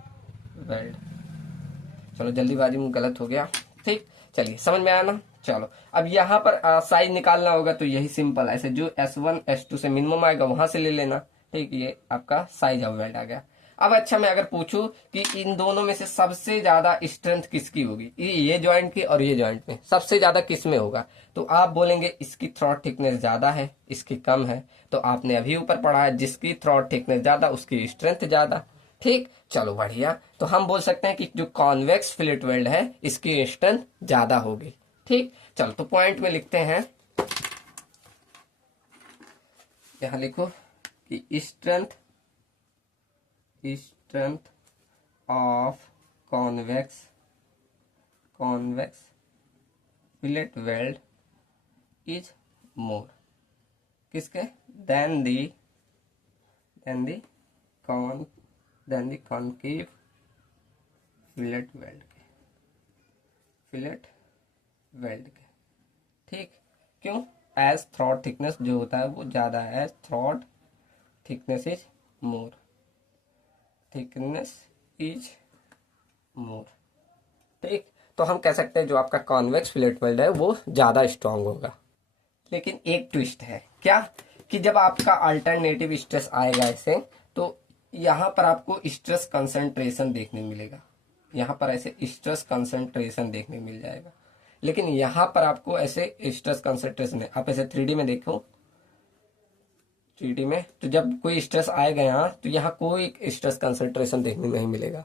वेल्ड। चलो जल्दीबाजी में गलत हो गया, ठीक, चलिए समझ में आया ना। चलो अब यहाँ पर साइज निकालना होगा, तो यही सिंपल, ऐसे जो S1 S2 से मिनिमम आएगा वहां से ले लेना, ठीक, ये आपका साइज ऑफ वेल्ड आ गया। अब अच्छा, मैं अगर पूछूं कि इन दोनों में से सबसे ज्यादा स्ट्रेंथ किसकी होगी, ये जॉइंट की और ये जॉइंट में सबसे ज्यादा किस में होगा, तो आप बोलेंगे इसकी थ्रॉट थिकनेस ज्यादा है, इसकी कम है, तो आपने अभी ऊपर पढ़ा है जिसकी थ्रॉट थिकनेस ज्यादा उसकी स्ट्रेंथ ज्यादा, ठीक, चलो बढ़िया। तो हम बोल सकते हैं कि जो कॉन्वेक्स फिलेट वेल्ड है इसकी स्ट्रेंथ ज्यादा होगी, ठीक। चलो तो पॉइंट में लिखते हैं, यहां लिखो कि strength, strength of convex, convex fillet weld is more, किसके, देन दी, देन दी कॉन, देन दी कॉनकेव फिलेट वेल्ड के, फिलेट वेल्ड के, ठीक, क्यों, एज थ्रॉट थिकनेस जो होता है वो ज्यादा है, as throat thickness is more, thickness is more, ठीक। तो हम कह सकते हैं जो आपका कॉन्वेक्स फिलेट वेल्ड है वो ज्यादा स्ट्रांग होगा। लेकिन एक ट्विस्ट है, क्या, कि जब आपका अल्टरनेटिव स्ट्रेस आएगा ऐसे, तो यहाँ पर आपको स्ट्रेस कंसंट्रेशन देखने मिलेगा, यहाँ पर ऐसे स्ट्रेस कंसंट्रेशन देखने मिल जाएगा, लेकिन यहाँ पर आपको ऐसे स्ट्रेस कंसंट्रेशन है, आप ऐसे 3D में देखो, 3D में तो जब कोई स्ट्रेस आएगा यहाँ, तो यहाँ कोई स्ट्रेस कंसंट्रेशन देखने नहीं मिलेगा,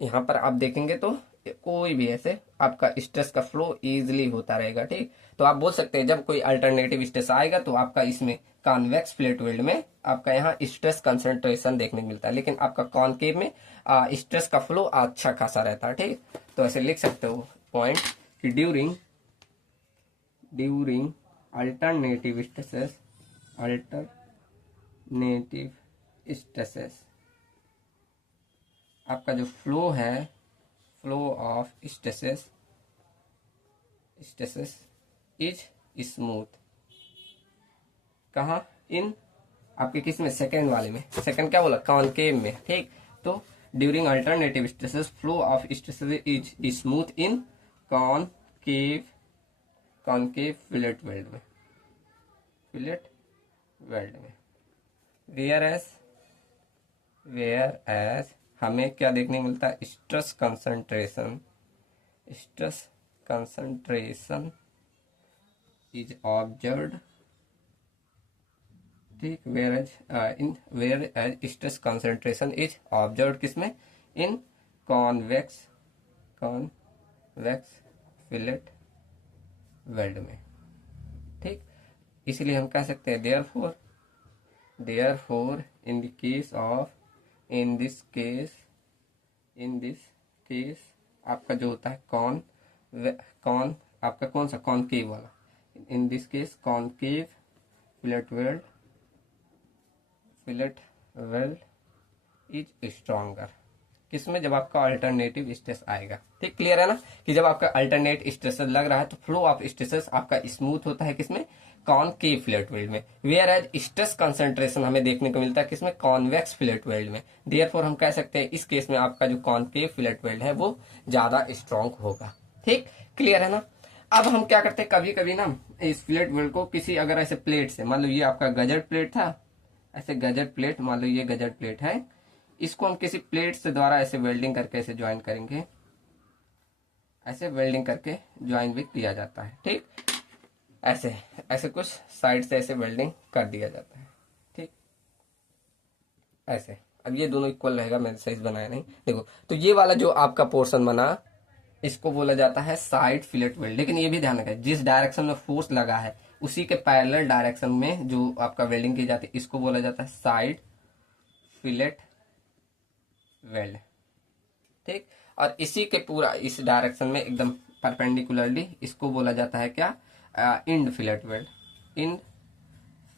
यहाँ पर आप देखेंगे तो कोई भी ऐसे आपका स्ट्रेस का फ्लो इजीली होता रहेगा, ठीक। तो आप बोल सकते हैं जब कोई अल्टरनेटिव स्ट्रेस आएगा तो आपका इसमें कॉन्वेक्स फ्लैट वेल्ड में आपका यहाँ स्ट्रेस कंसंट्रेशन देखने को मिलता है, लेकिन आपका कॉनकेव में स्ट्रेस का फ्लो अच्छा खासा रहता है, ठीक। तो ऐसे लिख सकते हो पॉइंट कि during, during alternative stresses, alternative stresses, आपका जो फ्लो है, flow of stresses, stresses is smooth, कहा, इन आपके किस में, सेकेंड वाले में, सेकेंड क्या बोला, कॉनकेव में, ठीक। तो during alternative stresses flow of stresses is smooth in concave, concave fillet weld में, फिलेट वेल्ड में, वेयर एज हमें क्या देखने को मिलता है, stress concentration, stress concentration is observed, ठीक, where as stress concentration is observed किसमें, in convex, convex fillet weld में, ठीक। इसलिए हम कह सकते हैं therefore, therefore in the case of, in this case, in this case आपका जो होता है कॉन आपका कौन सा, कॉनकेव वाला, इन this case concave fillet weld, fillet weld is stronger, किसमें, जब आपका अल्टरनेटिव स्ट्रेस आएगा, ठीक, क्लियर है ना, कि जब आपका अल्टरनेट स्ट्रेस लग रहा है तो फ्लो ऑफ स्ट्रेसेस आपका स्मूथ होता है किसमें, कॉनकेव फ्लैट वेल्ड में, वेयर एज स्ट्रेस कंसंट्रेशन हमें देखने को मिलता है किसमें, कॉन्वेक्स फ्लैट वेल्ड में। देयरफॉर हम कह सकते हैं इस केस में आपका जो कॉनकेव फ्लैट वेल्ड है वो ज्यादा स्ट्रॉन्ग होगा, ठीक, क्लियर है ना। अब हम क्या करते हैं, कभी कभी ना इस फिलेट वेल्ड को किसी अगर ऐसे प्लेट से, मान लो ये आपका गजट प्लेट था, ऐसे गजट प्लेट, मान लो ये गजट प्लेट है, इसको हम किसी प्लेट से द्वारा ऐसे वेल्डिंग करके ऐसे ज्वाइन करेंगे, ऐसे वेल्डिंग करके ज्वाइन भी किया जाता है। ठीक, ऐसे ऐसे कुछ साइड से ऐसे वेल्डिंग कर दिया जाता है। ठीक, ऐसे। अब ये दोनों इक्वल रहेगा, मैंने सही बनाया नहीं, देखो। तो ये वाला जो आपका पोर्शन बना, इसको बोला जाता है साइड फिलेट वेल्ड। लेकिन ये भी ध्यान रखें, जिस डायरेक्शन में फोर्स लगा है उसी के पैरेलल डायरेक्शन में जो आपका वेल्डिंग की जाती है, इसको बोला जाता है साइड फिलेट वेल्ड। ठीक, और इसी के पूरा इस डायरेक्शन में एकदम परपेंडिकुलरली इसको बोला जाता है क्या, end fillet weld, end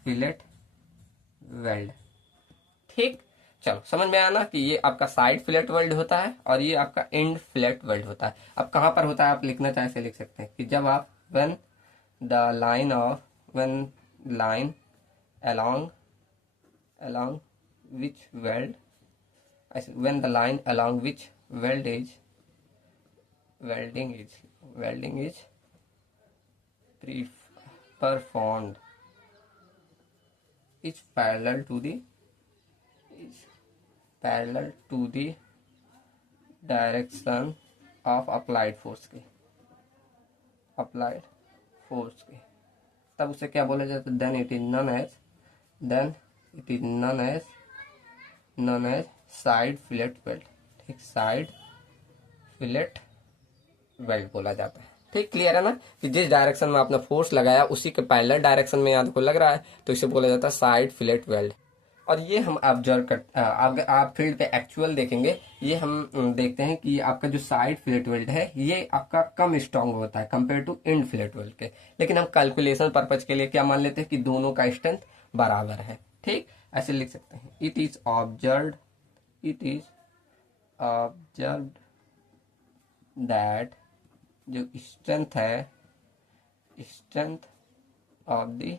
fillet weld. ठीक, चलो समझ में आया ना कि ये आपका साइड फिलेट वेल्ड होता है और ये आपका एंड फिलेट वेल्ड होता है। अब कहां पर होता है, आप लिखना चाहे से लिख सकते हैं कि जब आप the line of when line along along which weld when the line along which welding is performed is parallel to the direction of applied force के तब उसे क्या बोला जाता है, then it is known as side fillet weld. ठीक, side fillet weld बोला जाता है। ठीक, क्लियर है ना कि जिस डायरेक्शन में आपने फोर्स लगाया उसी के पैरेलल डायरेक्शन में आपको लग रहा है, तो इसे बोला जाता है साइड फिलेट वेल्ड। और ये हम ऑब्जर्व कर आप फील्ड पे एक्चुअल देखेंगे, ये हम देखते हैं कि आपका जो साइड फिलेट वेल्ड है ये आपका कम स्ट्रांग होता है compare to end fillet weld के। लेकिन हम कैलकुलेशन पर्पज के लिए क्या मान लेते हैं कि दोनों का स्ट्रेंथ बराबर है। ठीक, ऐसे लिख सकते हैं, इट इज ऑब्जर्व्ड दैट जो strength of the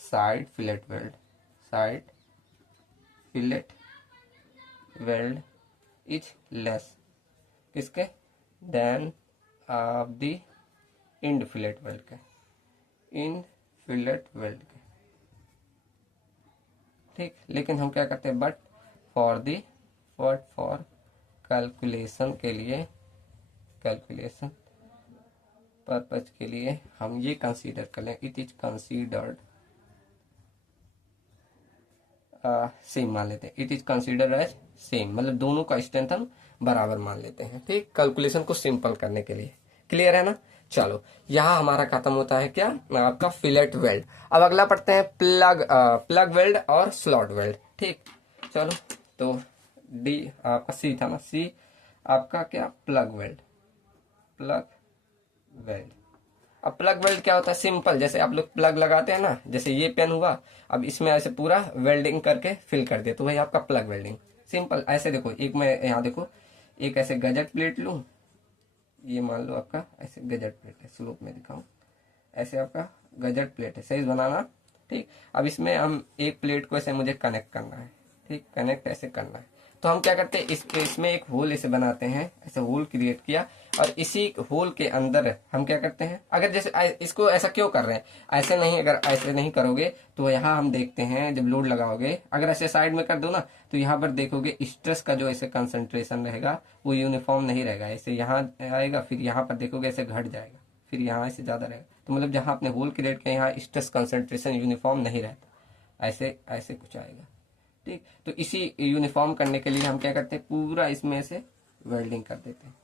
side fillet weld is less किसके, then of the end fillet weld के, ठीक। लेकिन हम क्या करते हैं, बट फॉर कैलकुलेशन पर्पज के लिए हम ये कंसीडर कर लें, इट इज कंसीडर्ड सेम मान लेते हैं, it is consider as same, मतलब दोनों का स्ट्रेंथ हम बराबर मान लेते हैं। ठीक, कैलकुलेशन को सिंपल करने के लिए। क्लियर है ना। चलो, यहाँ हमारा खत्म होता है क्या, आपका फिलेट वेल्ड। अब अगला पढ़ते हैं प्लग वेल्ड और स्लॉट वेल्ड। ठीक, चलो, तो डी आपका सी था ना, सी आपका क्या, प्लग वेल्ड। अब प्लग वेल्ड क्या होता है, सिंपल, जैसे आप लोग प्लग लगाते हैं ना, जैसे ये पेन हुआ, अब इसमें ऐसे पूरा वेल्डिंग करके फिल कर दिया, तो वही आपका प्लग वेल्डिंग। सिंपल, ऐसे देखो, एक मैं यहाँ देखो, एक ऐसे गजट प्लेट लूं, ये मान लो आपका ऐसे गजट प्लेट है, स्लोप में दिखाऊं, ऐसे आपका गजट प्लेट है, सही बनाना। ठीक, अब इसमें हम एक प्लेट को ऐसे मुझे कनेक्ट करना है। ठीक, कनेक्ट ऐसे करना है, तो हम क्या करते हैं, इसमें एक होल ऐसे बनाते हैं, ऐसे होल क्रिएट किया, और इसी होल के अंदर हम क्या करते हैं, अगर जैसे इसको ऐसा क्यों कर रहे हैं, ऐसे नहीं, अगर ऐसे नहीं करोगे तो यहाँ हम देखते हैं जब लोड लगाओगे, अगर ऐसे साइड में कर दो ना, तो यहाँ पर देखोगे स्ट्रेस का जो ऐसे कंसंट्रेशन रहेगा वो यूनिफॉर्म नहीं रहेगा, ऐसे यहाँ आएगा, फिर यहाँ पर देखोगे ऐसे घट जाएगा, फिर यहाँ से ज्यादा रहेगा, तो मतलब जहाँ आपने होल क्रिएट किया यहाँ स्ट्रेस कंसंट्रेशन यूनिफॉर्म नहीं रहता, ऐसे ऐसे कुछ आएगा। ठीक, तो इसी यूनिफॉर्म करने के लिए हम क्या करते हैं, पूरा इसमें से वेल्डिंग कर देते हैं,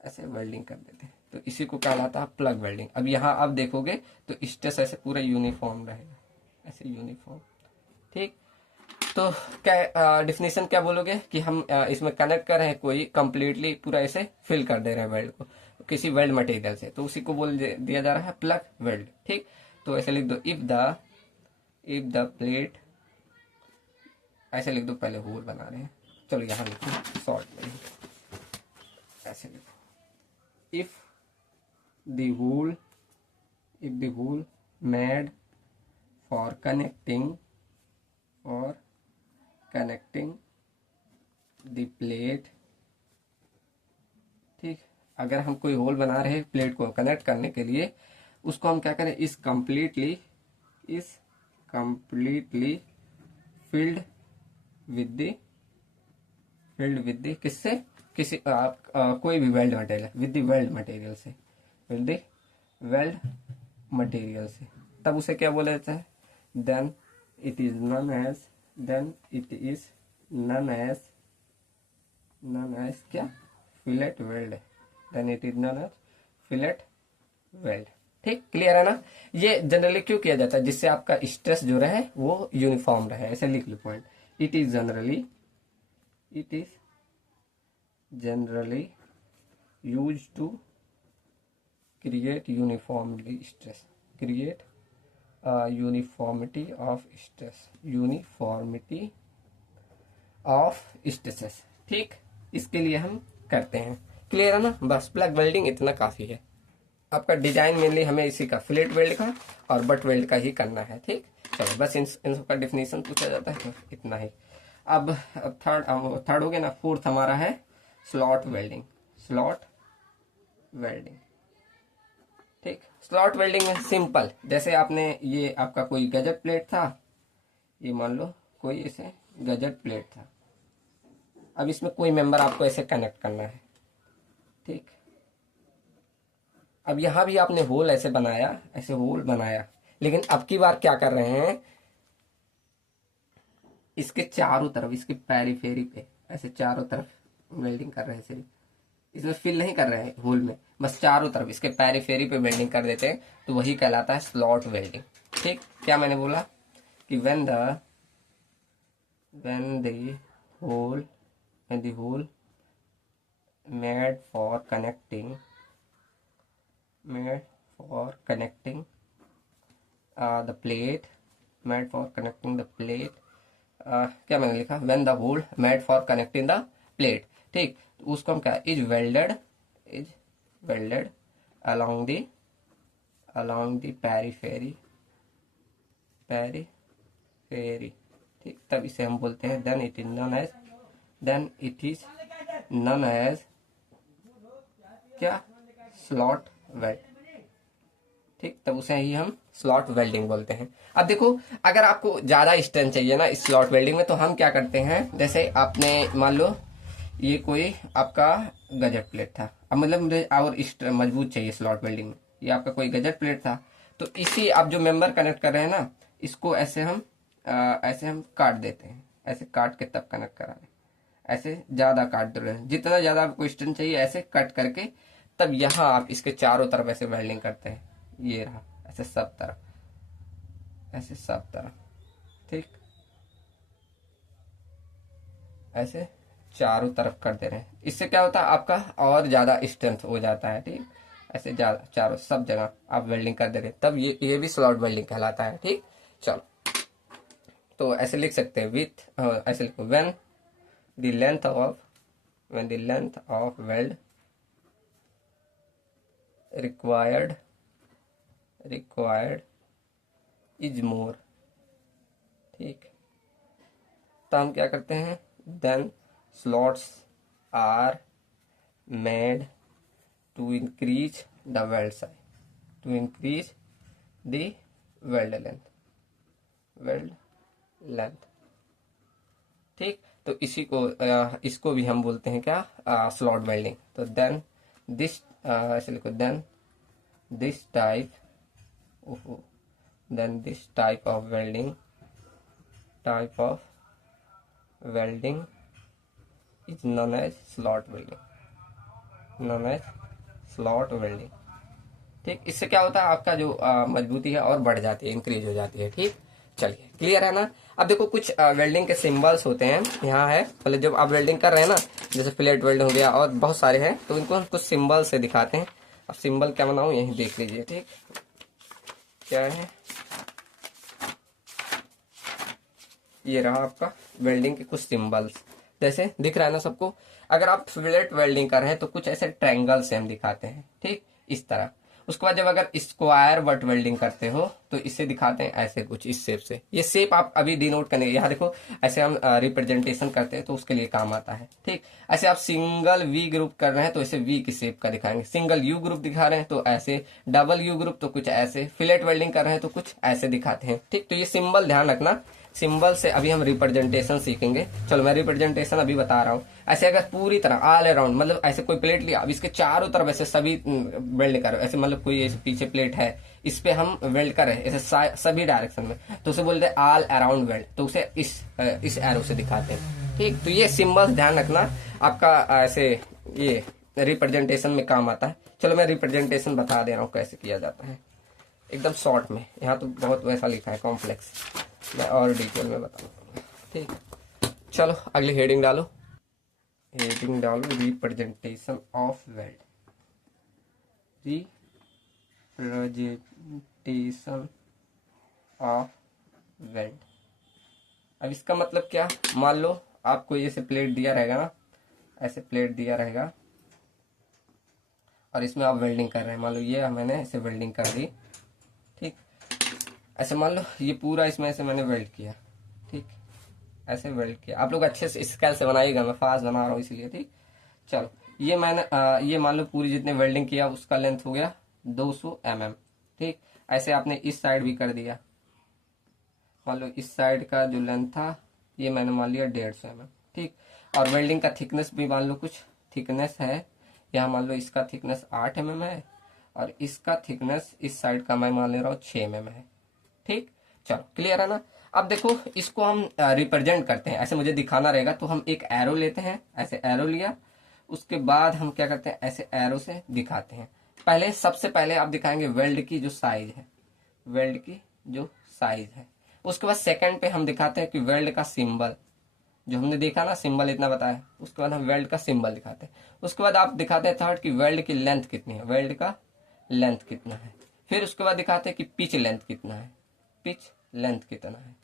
ऐसे वेल्डिंग कर देते हैं, तो इसी को कहलाता है प्लग वेल्डिंग। अब यहाँ आप देखोगे तो स्ट्रेस ऐसे पूरा यूनिफॉर्म रहेगा, ऐसे यूनिफॉर्म। ठीक, तो क्या डिफिनेशन क्या बोलोगे कि हम इसमें कनेक्ट कर रहे हैं, कोई कंप्लीटली पूरा ऐसे फिल कर दे रहे हैं वेल्ड को किसी वेल्ड मटेरियल से, तो उसी को बोल दिया जा रहा है प्लग वेल्ड। ठीक, तो ऐसे लिख दो, इफ द प्लेट, ऐसे लिख दो, पहले होल बना रहे हैं, चलो यहाँ लिखो शॉर्ट में, ऐसे लिखो, if the hole made for connecting the plate, ठीक, अगर हम कोई होल बना रहे हैं प्लेट को कनेक्ट करने के लिए, उसको हम क्या करें, इस कंप्लीटली फिल्ड विद द किससे, किसी कोई भी weld material, with the weld material से, विद द वेल्ड मटेरियल से, तब उसे क्या बोला जाता है, then it is known as क्या, fillet weld, then it is known as fillet weld. ठीक, क्लियर है ना। ये जनरली क्यों किया जाता है, जिससे आपका स्ट्रेस जो रहे वो यूनिफॉर्म रहे, ऐसे लिख लो point. It is generally use to create uniformly stress, create uniformity of stresses. ठीक, इसके लिए हम करते हैं। क्लियर है ना। बस प्लग वेल्डिंग इतना काफी है। आपका डिजाइन मेनली हमें इसी का फिलेट वेल्ड का और बट वेल्ड का ही करना है। ठीक, चलो बस इन सबका डेफिनेशन पूछा जाता है तो इतना ही। अब थर्ड हो गया ना। फोर्थ हमारा है स्लॉट वेल्डिंग। ठीक, स्लॉट वेल्डिंग में सिंपल, जैसे आपने ये आपका कोई गजट प्लेट था, ये मान लो कोई ऐसे गजट प्लेट था। अब इसमें कोई मेंबर आपको ऐसे कनेक्ट करना है। ठीक, अब यहां भी आपने होल ऐसे बनाया, लेकिन अब की बार क्या कर रहे हैं, इसके चारों तरफ, इसकी पेरिफेरी पे ऐसे चारों तरफ वेल्डिंग कर रहे हैं। सिर्फ इसमें फिल नहीं कर रहे हैं होल में, बस चारों तरफ इसके पेरिफेरी पे वेल्डिंग कर देते हैं, तो वही कहलाता है स्लॉट वेल्डिंग। ठीक, क्या मैंने बोला कि when the hole made for connecting the plate, क्या मैंने लिखा, when the hole made for connecting the plate। ठीक, तो उसको हम क्या, is welded along the periphery. ठीक, तब इसे हम बोलते हैं then it is known as क्या, स्लॉट वेल्ड। ठीक, तब उसे ही हम स्लॉट वेल्डिंग बोलते हैं। अब देखो, अगर आपको ज्यादा स्ट्रेंथ चाहिए ना इस स्लॉट वेल्डिंग में, तो हम क्या करते हैं, जैसे आपने मान लो ये कोई आपका गजट प्लेट था, अब मतलब मुझे और मजबूत चाहिए स्लॉट वेल्डिंग में, ये आपका कोई गजट प्लेट था, तो इसी आप जो मेंबर कनेक्ट कर रहे हैं ना, इसको ऐसे हम काट देते हैं, ऐसे काट के तब कनेक्ट करा रहे हैं, ऐसे ज्यादा काट दे रहे हैं, जितना ज्यादा आपको स्ट्रेंथ चाहिए ऐसे कट करके, तब यहाँ आप इसके चारों तरफ ऐसे वेल्डिंग करते हैं। ये रहा, ऐसे सब तरफ। ठीक, ऐसे चारों तरफ कर दे रहे हैं। इससे क्या होता है, आपका और ज्यादा स्ट्रेंथ हो जाता है। ठीक, ऐसे ज्यादा चारों सब जगह आप वेल्डिंग कर दे रहे हैं, तब ये भी स्लॉट वेल्डिंग कहलाता है। ठीक, चलो तो ऐसे लिख सकते हैं ऐसे लिखो, when the length of weld required is more। ठीक, तो हम क्या करते हैं, then slots are made to increase the weld size, to increase the weld length। ठीक, तो इसको भी हम बोलते हैं क्या, स्लॉट वेल्डिंग। तो देन ऐसे लिखो, this type of welding is known as slot welding. ठीक, इससे क्या होता है, आपका जो मजबूती है और बढ़ जाती है, इंक्रीज हो जाती है। ठीक, चलिए क्लियर है ना। अब देखो, कुछ वेल्डिंग के सिंबल्स होते हैं, यहाँ है, पहले जब आप वेल्डिंग कर रहे हैं ना, जैसे फिलेट वेल्ड हो गया और बहुत सारे हैं, तो इनको हम कुछ सिंबल से दिखाते हैं। अब सिंबल क्या बनाऊं, यही देख लीजिए। ठीक, क्या है, ये रहा आपका वेल्डिंग के कुछ सिंबल्स, जैसे दिख रहा है ना सबको। अगर आप फिलेट वेल्डिंग कर रहे हैं तो कुछ ऐसे ट्रायंगल से हम दिखाते हैं। ठीक, इस तरह, उसके बाद जब अगर स्क्वायर बट वेल्डिंग करते हो तो इससे दिखाते हैं ऐसे कुछ इस शेप से। ये शेप आप अभी डिनोट करने, यहाँ देखो ऐसे हम रिप्रेजेंटेशन करते हैं तो उसके लिए काम आता है। ठीक, ऐसे आप सिंगल वी ग्रुप कर रहे हैं तो इसे वी की शेप का दिखाएंगे, सिंगल यू ग्रुप दिखा रहे हैं तो ऐसे, डबल यू ग्रुप तो कुछ ऐसे, फिलेट वेल्डिंग कर रहे हैं तो कुछ ऐसे दिखाते हैं। ठीक, तो ये सिंबल ध्यान रखना, सिंबल से अभी हम रिप्रेजेंटेशन सीखेंगे। चलो मैं रिप्रेजेंटेशन अभी बता रहा हूँ। ऐसे अगर पूरी तरह ऑल अराउंड, मतलब ऐसे कोई प्लेट लिया, अब इसके चारों तरफ ऐसे सभी वेल्ड कर, ऐसे मतलब कोई ऐसे पीछे प्लेट है, इस पे हम वेल्ड कर रहे हैं ऐसे सभी डायरेक्शन में, तो उसे बोलते हैं ऑल अराउंड वेल्ड, तो उसे इस एरो से दिखाते हैं। ठीक, तो ये सिंबल ध्यान रखना आपका, ऐसे ये रिप्रेजेंटेशन में काम आता है। चलो मैं रिप्रेजेंटेशन बता दे रहा हूँ कैसे किया जाता है, एकदम शॉर्ट में। यहाँ तो बहुत वैसा लिखा है कॉम्प्लेक्स, मैं और डिटेल में बताऊंगा। ठीक, चलो अगली हेडिंग डालो, हेडिंग डालो representation of weld, representation of weld. अब इसका मतलब क्या, मान लो आपको ऐसे प्लेट दिया रहेगा ना, ऐसे प्लेट दिया रहेगा और इसमें आप वेल्डिंग कर रहे हैं, मान लो ये मैंने ऐसे वेल्डिंग कर दी। ठीक, ऐसे मान लो ये पूरा इसमें ऐसे मैंने वेल्ड किया। ठीक, ऐसे वेल्ड किया, आप लोग अच्छे से स्केल से बनाइएगा, मैं फास्ट बना रहा हूँ इसीलिए। ठीक, चलो ये मैंने ये मान लो पूरी जितने वेल्डिंग किया उसका लेंथ हो गया 200 mm। ठीक, ऐसे आपने इस साइड भी कर दिया, मान लो इस साइड का जो लेंथ था ये मैंने मान लिया 150 mm। ठीक, और वेल्डिंग का थिकनेस भी मान लो कुछ थिकनेस है, यहाँ मान लो इसका थिकनेस 8 mm है और इसका थिकनेस इस साइड का मैं मान ले रहा हूँ 6 mm है। ठीक, चलो क्लियर है ना। अब देखो इसको हम रिप्रेजेंट करते हैं, ऐसे मुझे दिखाना रहेगा तो हम एक एरो लेते हैं, ऐसे एरो लिया, उसके बाद हम क्या करते हैं ऐसे एरो से दिखाते हैं। पहले सबसे पहले आप दिखाएंगे वेल्ड की जो साइज है, वेल्ड की जो साइज है। उसके बाद सेकंड पे हम दिखाते हैं कि वेल्ड का सिंबल, जो हमने देखा ना सिंबल इतना बताया, उसके बाद हम वेल्ड का सिंबल दिखाते हैं। उसके बाद आप दिखाते हैं थर्ड कि वेल्ड की लेंथ कितनी है, वेल्ड का लेंथ कितना है। फिर उसके बाद दिखाते हैं कि पिच लेंथ कितना है, पिच लेंथ कितना है।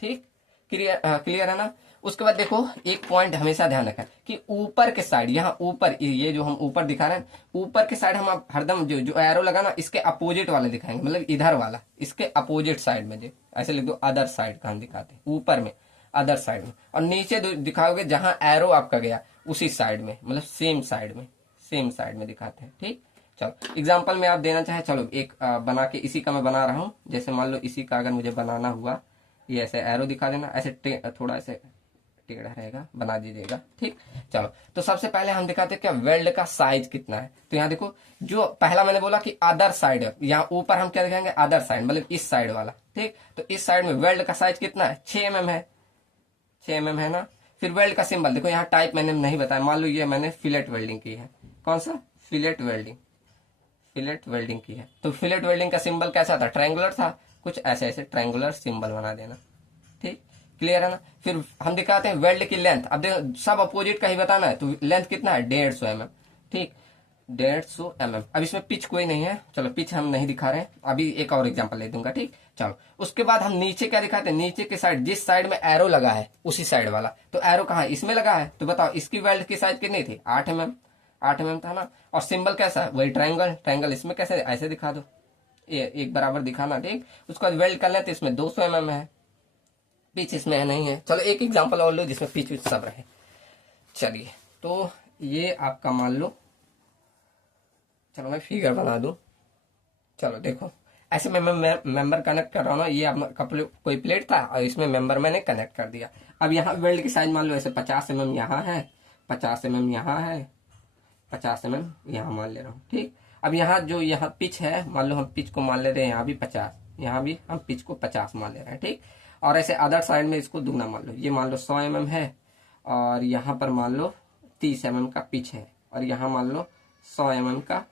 ठीक, क्लियर है ना। उसके बाद देखो एक पॉइंट हमेशा ध्यान रखें कि ऊपर के साइड, यहाँ ऊपर ये जो हम ऊपर दिखा रहे हैं, ऊपर के साइड हम हरदम जो एरो लगा ना इसके अपोजिट वाले दिखाएंगे, मतलब इधर वाला, इसके अपोजिट साइड में, जो ऐसे लिख दो अदर साइड का हम दिखाते हैं, ऊपर में अदर साइड में, और नीचे दिखाओगे जहां एरो आपका गया उसी साइड में, मतलब सेम साइड में, सेम साइड में दिखाते हैं। ठीक, चलो एग्जाम्पल में आप देना चाहे, चलो एक बना के इसी का मैं बना रहा हूँ। जैसे मान लो इसी का अगर मुझे बनाना हुआ, ये ऐसे एरो दिखा देना, ऐसे थोड़ा ऐसे टेढ़ा रहेगा, बना दीजिएगा। ठीक, चलो तो सबसे पहले हम दिखाते हैं क्या वेल्ड का साइज कितना है। तो यहाँ देखो जो पहला मैंने बोला कि अदर साइड, यहाँ ऊपर हम क्या दिखाएंगे अदर साइड, मतलब इस साइड वाला। ठीक, तो इस साइड में वेल्ड का साइज कितना है 6 mm है, 6 mm है ना। फिर वेल्ड का सिंबल देखो, यहाँ टाइप मैंने नहीं बताया, मान लो ये मैंने फिलेट वेल्डिंग की है, कौन सा फिलेट वेल्डिंग, फिलेट वेल्डिंग की है। तो फिलेट वेल्डिंग का सिंबल कैसा था, ट्रायंगुलर था, कुछ ऐसे ऐसे ट्रायंगुलर सिंबल बना देना। ठीक, क्लियर है ना। फिर हम दिखाते हैं वेल्ड की लेंथ, अब देखो सब अपोजिट का ही बताना है, तो लेंथ कितना है 150 mm। ठीक, 150 mm। अब इसमें पिच कोई नहीं है, चलो पिच हम नहीं दिखा रहे हैं, अभी एक और एग्जांपल ले दूंगा। ठीक, चलो उसके बाद हम नीचे क्या दिखाते हैं, नीचे के साइड जिस साइड में एरो लगा है उसी साइड वाला। तो एरो कहाँ है, इसमें लगा है, तो बताओ इसकी वेल्ड की साइज कितनी थी 8 mm, 8 mm था ना। और सिंबल कैसा है, वही ट्रायंगल, ट्रायंगल इसमें कैसे ऐसे दिखा दो, ये एक बराबर दिखाना। ठीक, उसके बाद वेल्ड कर लेते, इसमें 200 mm है, पिच इसमें है नहीं है। चलो एक एग्जांपल और लो जिसमें पिच विच सब रहे। चलिए तो ये आपका मान लो, चलो मैं फिगर बना दूं। चलो देखो ऐसे मैं मेंबर कनेक्ट कर रहा हूँ ना, ये आपका कोई प्लेट था और इसमें मेंबर मैंने कनेक्ट कर दिया। अब यहाँ वेल्ड की साइज मान लो ऐसे 50 mm यहाँ है, 50 mm यहाँ है, 50 mm यहाँ मान ले रहा हूँ। ठीक, अब यहाँ जो यहाँ पिच है, मान लो हम पिच को मान ले रहे हैं यहाँ भी 50, यहाँ भी हम पिच को 50 मान ले रहे हैं। ठीक, और ऐसे अदर साइड में इसको दुगना मान लो, ये मान लो 100 mm है और यहाँ पर मान लो 30 mm का पिच है और यहाँ मान लो 100 mm का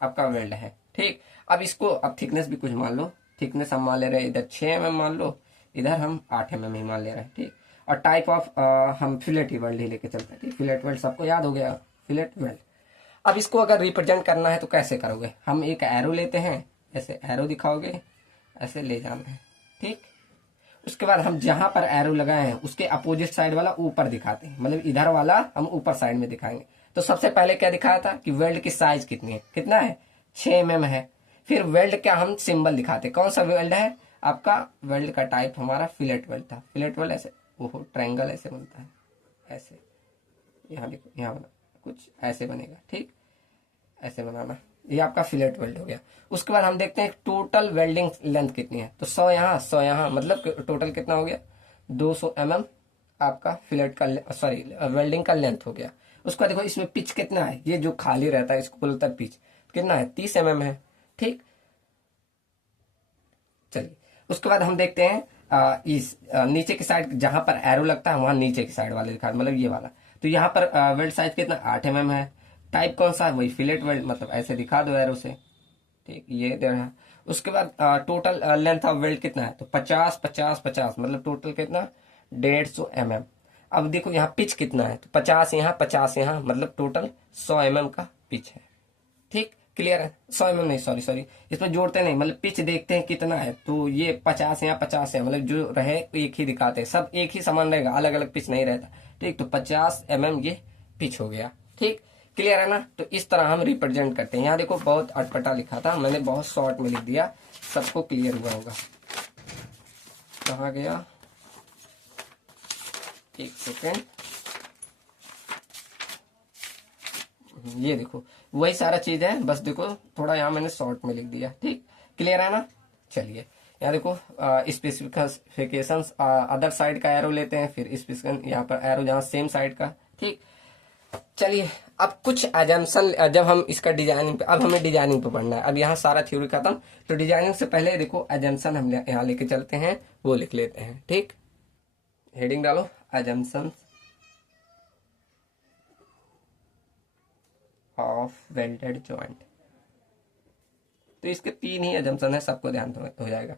आपका वेल्ड है। ठीक, अब इसको अब थिकनेस भी कुछ मान लो, थिकनेस हम मान ले रहे हैं इधर 6 mm मान लो, इधर हम 8 mm ही मान ले रहे हैं। ठीक, और टाइप ऑफ हम फिलेट वेल्ड ही लेके चलते हैं। ठीक, फिलेट वेल्ड सबको याद हो गया, फिलेट वेल्ड। अब इसको अगर रिप्रेजेंट करना है तो कैसे करोगे, हम एक एरो लेते हैं, ऐसे एरो दिखाओगे, ऐसे ले जाना है। ठीक, उसके बाद हम जहां पर एरो लगाए हैं उसके अपोजिट साइड वाला ऊपर दिखाते हैं, मतलब इधर वाला हम ऊपर साइड में दिखाएंगे। तो सबसे पहले क्या दिखाया था कि वेल्ड की साइज कितनी है, कितना है 6 mm है। फिर वेल्ड क्या हम सिंबल दिखाते, कौन सा वेल्ड है आपका, वेल्ड का टाइप हमारा फिलेट वेल्ड था। फिलेट वेल्ड ऐसे, ओहो ट्रायंगल ऐसे बनता है, ऐसे, यहाँ देखो यहाँ बना, कुछ ऐसे बनेगा, ठीक, ऐसे बनाना, ये आपका फिलेट वेल्ड हो गया। उसके बाद हम देखते हैं टोटल वेल्डिंग लेंथ कितनी है, तो 100 यहाँ 100 यहाँ, मतलब टोटल कितना हो गया 200 mm आपका फिलेट का, सॉरी वेल्डिंग का लेंथ हो गया। उसके बाद देखो इसमें पिच कितना है, ये जो खाली रहता है इसको बोलता है पिच, कितना है 30 mm है, ठीक। चलिए उसके बाद हम देखते हैं इस नीचे की साइड जहां पर एरो लगता है वहां नीचे की साइड वाले दिखा, मतलब ये वाला। तो यहाँ पर वेल्ड साइज कितना 8 mm है। टाइप कौन सा है, वही फिलेट वेल्ड, मतलब ऐसे दिखा दो एरो से, ठीक, ये दे रहा है। उसके बाद टोटल लेंथ ऑफ वेल्ड कितना है, तो 50 50 50, मतलब टोटल कितना 150 mm। अब देखो यहाँ पिच कितना है, तो 50 यहाँ 50 यहाँ, मतलब टोटल 100 mm का पिच है, ठीक, क्लियर है। 100 mm नहीं, सॉरी सॉरी, इसमें जोड़ते नहीं, मतलब पिच देखते हैं कितना है, तो ये 50 यहाँ 50 है, मतलब जो रहे एक ही दिखाते हैं, सब एक ही समान रहेगा, अलग अलग पिच नहीं रहता, ठीक। तो 50 mm ये पिच हो गया, ठीक, क्लियर है ना। तो इस तरह हम रिप्रेजेंट करते हैं। यहाँ देखो बहुत अटपटा लिखा था, मैंने बहुत शॉर्ट में लिख दिया, सबको क्लियर हुआ होगा। कहाँ गया, एक सेकेंड, ये देखो वही सारा चीज है, बस देखो थोड़ा यहाँ मैंने शॉर्ट में लिख दिया, ठीक, क्लियर है ना। चलिए यहाँ देखो स्पेसिफिकेशन, अदर साइड का एरो लेते हैं, फिर स्पेसिफिकेशन यहाँ पर एरो जहाँ सेम साइड का, ठीक। चलिए अब कुछ एजम्पशन, जब हम इसका डिजाइनिंग पे, अब हमें डिजाइनिंग पे पढ़ना है, अब यहाँ सारा थ्योरी खत्म, तो डिजाइनिंग से पहले देखो एजम्पशन हम यहाँ लेके चलते हैं, वो लिख लेते हैं, ठीक। हेडिंग डालो, एजम्पशन ऑफ वेल्डेड जॉइंट। तो इसके 3 ही एजम्पशन है, सबको ध्यान हो जाएगा।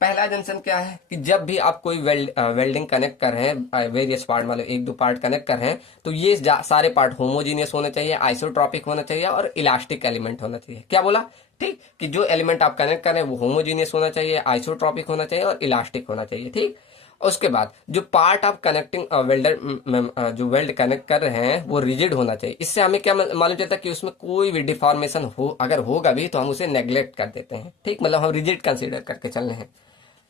पहला एजम्पशन क्या है कि जब भी आप कोई वेल्डिंग कनेक्ट कर रहे हैं, वेरियस पार्ट मतलब एक दो पार्ट कनेक्ट कर रहे हैं, तो ये सारे पार्ट होमोजीनियस होने चाहिए, आइसोट्रॉपिक होना चाहिए और इलास्टिक एलिमेंट होना चाहिए। क्या बोला, ठीक, कि जो एलिमेंट आप कनेक्ट कर रहे हैं वो होमोजीनियस होना चाहिए, आइसोट्रॉपिक होना चाहिए और इलास्टिक होना चाहिए, ठीक। उसके बाद जो पार्ट आप कनेक्टिंग वेल्डर जो वेल्ड कनेक्ट कर रहे हैं वो रिजिड होना चाहिए। इससे हमें क्या मालूम चलता है कि उसमें कोई भी डिफॉर्मेशन हो, अगर होगा भी तो हम उसे नेग्लेक्ट कर देते हैं, ठीक, मतलब हम रिजिड कंसीडर करके चल रहे हैं।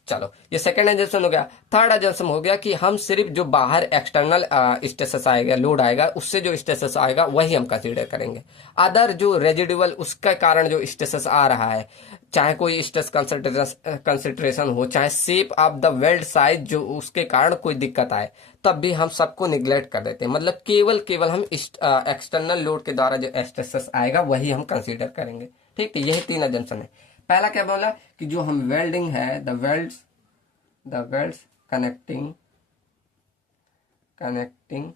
चलो ये सेकंड एजम्पशन हो गया। थर्ड एजम्पशन हो गया कि हम सिर्फ जो बाहर एक्सटर्नल स्ट्रेसेस आएगा, लोड आएगा, उससे जो स्ट्रेसेस आएगा वही हम कंसीडर करेंगे। अदर जो रेजिडुअल उसका कारण जो स्ट्रेसेस आ रहा है, चाहे कोई स्ट्रेस कंसंट्रेशन हो, चाहे shape of the weld size जो उसके कारण कोई दिक्कत आए, तब भी हम सबको निग्लेक्ट कर देते हैं। मतलब केवल केवल हम एक्सटर्नल लोड के द्वारा जो स्ट्रेसेस आएगा वही हम कंसीडर करेंगे, ठीक। तो यही 3 एजम्पशन है। पहला क्या बोला कि जो हम वेल्डिंग है, the welds connecting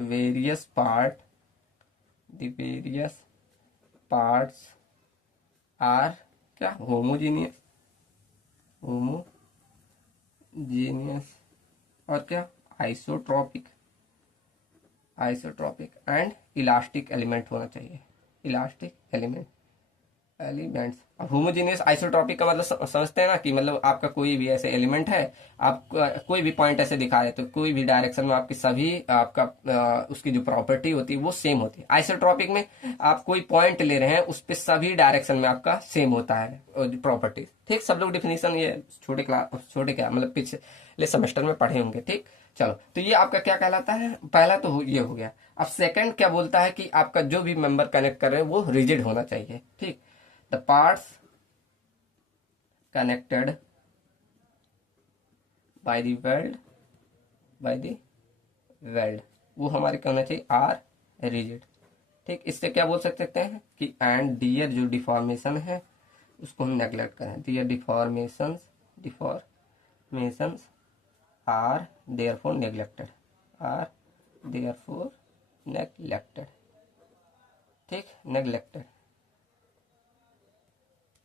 various parts are क्या होमोजीनियस और क्या आइसोट्रॉपिक एंड इलास्टिक एलिमेंट होना चाहिए, इलास्टिक एलिमेंट्स। अब होमोजीनियस आइसोट्रॉपिक का मतलब समझते हैं ना, कि मतलब आपका कोई भी ऐसे एलिमेंट है, आप कोई भी पॉइंट ऐसे दिखा रहे तो कोई भी डायरेक्शन में आपकी सभी आपका उसकी जो प्रॉपर्टी होती है वो सेम होती है। आइसोट्रॉपिक में आप कोई पॉइंट ले रहे हैं उस पर सभी डायरेक्शन में आपका सेम होता है प्रॉपर्टी, ठीक। सब लोग डिफिनीशन ये छोटे क्या मतलब पिछले सेमेस्टर में पढ़े होंगे, ठीक। चलो तो ये आपका क्या कहलाता है, पहला तो ये हो गया। अब सेकंड क्या बोलता है कि आपका जो भी मेंबर कनेक्ट कर रहे हैं वो रिजिड होना चाहिए, ठीक। The parts connected by the weld वो हमारे क्या होना चाहिए, आर रिजिड, ठीक। इससे क्या बोल सकते हैं कि एंड डियर जो डिफॉर्मेशन है उसको हम नेग्लेक्ट करें, their deformations are therefore neglected, ठीक, नेग्लेक्टेड,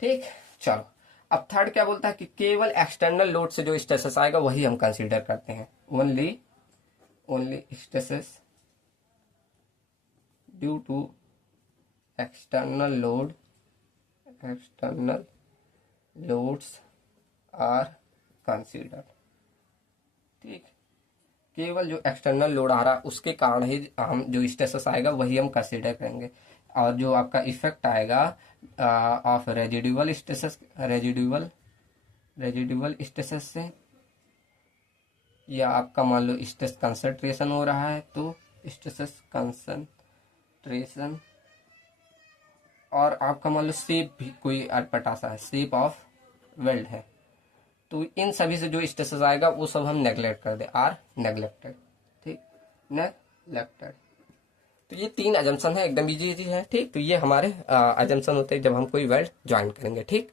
ठीक। चलो अब थर्ड क्या बोलता है कि केवल एक्सटर्नल लोड से जो स्ट्रेसेस आएगा वही हम कंसीडर करते हैं, only stresses due to external loads are consider, ठीक। केवल जो एक्सटर्नल लोड आ रहा है उसके कारण ही हम जो स्ट्रेसेस आएगा वही हम कंसीडर करेंगे। और जो आपका इफेक्ट आएगा of residual stresses, residual stresses से, या आपका मान लो स्ट्रेस कंसंट्रेशन हो रहा है तो स्ट्रेस कंसंट्रेशन, और आपका मान लो शेप भी कोई अटपटा सा है, शेप ऑफ वेल्ड है, तो इन सभी से जो स्ट्रेसेस आएगा वो सब हम नेग्लेक्ट कर दे, आर नेग्लेक्टेड। ठीक, नेग्लेक्टेड। तो ये 3 अजम्पशन है, एकदम इजी इजी है। ठीक, तो ये हमारे अजम्पशन होते हैं जब हम कोई वेल्ड ज्वाइन करेंगे। ठीक,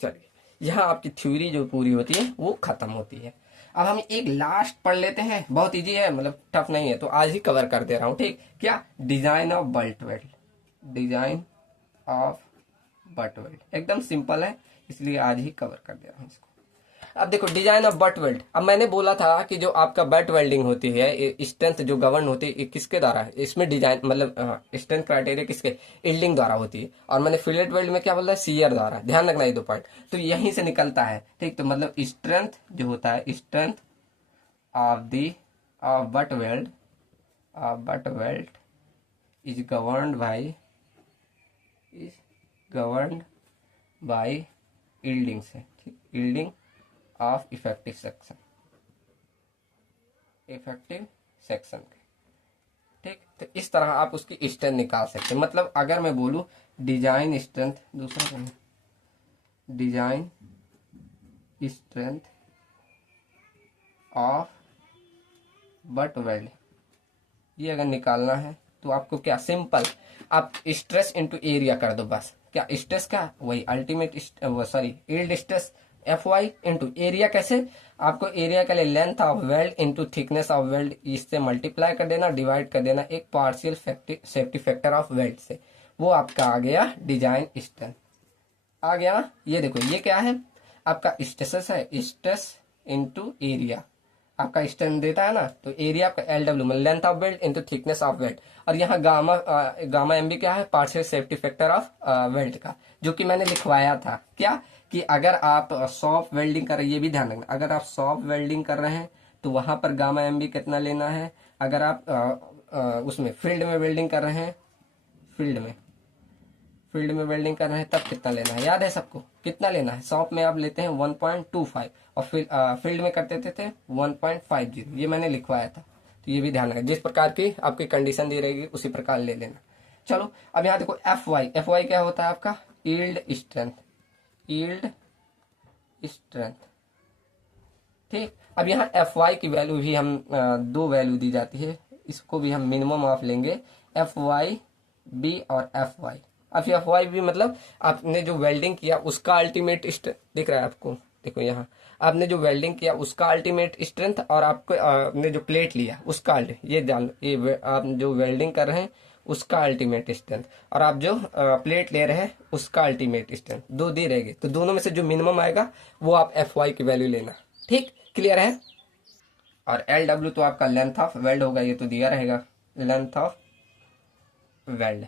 चलिए यहाँ आपकी थ्योरी जो पूरी होती है वो खत्म होती है। अब हम एक लास्ट पढ़ लेते हैं, बहुत इजी है, मतलब टफ नहीं है, तो आज ही कवर कर दे रहा हूँ। ठीक, क्या? Design of butt weld, design of butt weld, एकदम सिंपल है, इसलिए आज ही कवर कर दे रहा हूँ इसको। अब देखो डिजाइन ऑफ बट वेल्ड, अब मैंने बोला था कि जो आपका बट वेल्डिंग होती है, स्ट्रेंथ जो गवर्न होती है किसके द्वारा है, इसमें डिजाइन मतलब स्ट्रेंथ क्राइटेरिया किसके, यील्डिंग द्वारा होती है, और मैंने फिलेट वेल्ड में क्या बोला है, शियर द्वारा। ध्यान रखना ये 2 पॉइंट, तो यहीं से निकलता है। ठीक, तो मतलब स्ट्रेंथ जो होता है, strength of butt weld is governed bye yielding से, ठीक, यील्डिंग ऑफ इफेक्टिव सेक्शन के। ठीक, तो इस तरह आप उसकी स्ट्रेंथ निकाल सकते हैं। मतलब अगर मैं बोलूं डिजाइन स्ट्रेंथ, दूसरा design strength of butt weld, ये अगर निकालना है तो आपको क्या, सिंपल आप स्ट्रेस इनटू एरिया कर दो बस। क्या स्ट्रेस का, वही ultimate yield stress Fy into area, कैसे? आपको एरिया के लिए length of weld into thickness of weld, इससे मल्टीप्लाई कर देना, डिवाइड कर देना एक partial safety factor of weld से, वो आपका आ गया डिजाइन स्ट्रेंथ। आ गया ना? ये देखो ये क्या है, आपका स्ट्रेस है, स्ट्रेस इंटू एरिया, आपका स्ट्रेंथ देता है ना, तो एरिया आपका LW मतलब length of weld into thickness of weld, और यहाँ गामा एम भी क्या है, partial safety factor of weld का, जो कि मैंने लिखवाया था। क्या कि अगर आप सॉफ्ट वेल्डिंग कर रहे हैं, ये भी ध्यान रखना, अगर आप सॉफ्ट वेल्डिंग कर रहे हैं तो वहां पर गामा एम भी कितना लेना है, अगर आप उसमें फील्ड में वेल्डिंग कर रहे हैं, फील्ड में वेल्डिंग कर रहे हैं तब कितना लेना है, याद है सबको? कितना लेना है? सॉफ्ट में आप लेते हैं 1.25 और फील्ड में करते थे 1.50, ये मैंने लिखवाया था, तो ये भी ध्यान रखें, जिस प्रकार की आपकी कंडीशन दी रहेगी उसी प्रकार ले लेना। चलो अब यहाँ देखो Fy क्या होता है आपका, यील्ड स्ट्रेंथ। ठीक, अब यहाँ Fy की वैल्यू भी हम 2 वैल्यू दी जाती है, इसको भी हम मिनिमम ऑफ लेंगे, Fy और Fy। अब Fy भी मतलब आपने जो वेल्डिंग किया उसका अल्टीमेट स्ट्रेंथ दिख रहा है आपको, देखो यहाँ आपने जो वेल्डिंग किया उसका अल्टीमेट स्ट्रेंथ, और आपको आपने जो प्लेट लिया उसका ये जान, ये आप जो वेल्डिंग कर रहे हैं उसका अल्टीमेट स्ट्रेंथ, और आप जो प्लेट ले रहे हैं उसका अल्टीमेट स्ट्रेंथ, 2 दे रहेंगे, तो दोनों में से जो मिनिमम आएगा वो आप Fy की वैल्यू लेना। ठीक, क्लियर है? और LW तो आपका लेंथ ऑफ वेल्ड होगा, ये तो दिया रहेगा, लेंथ ऑफ वेल्ड।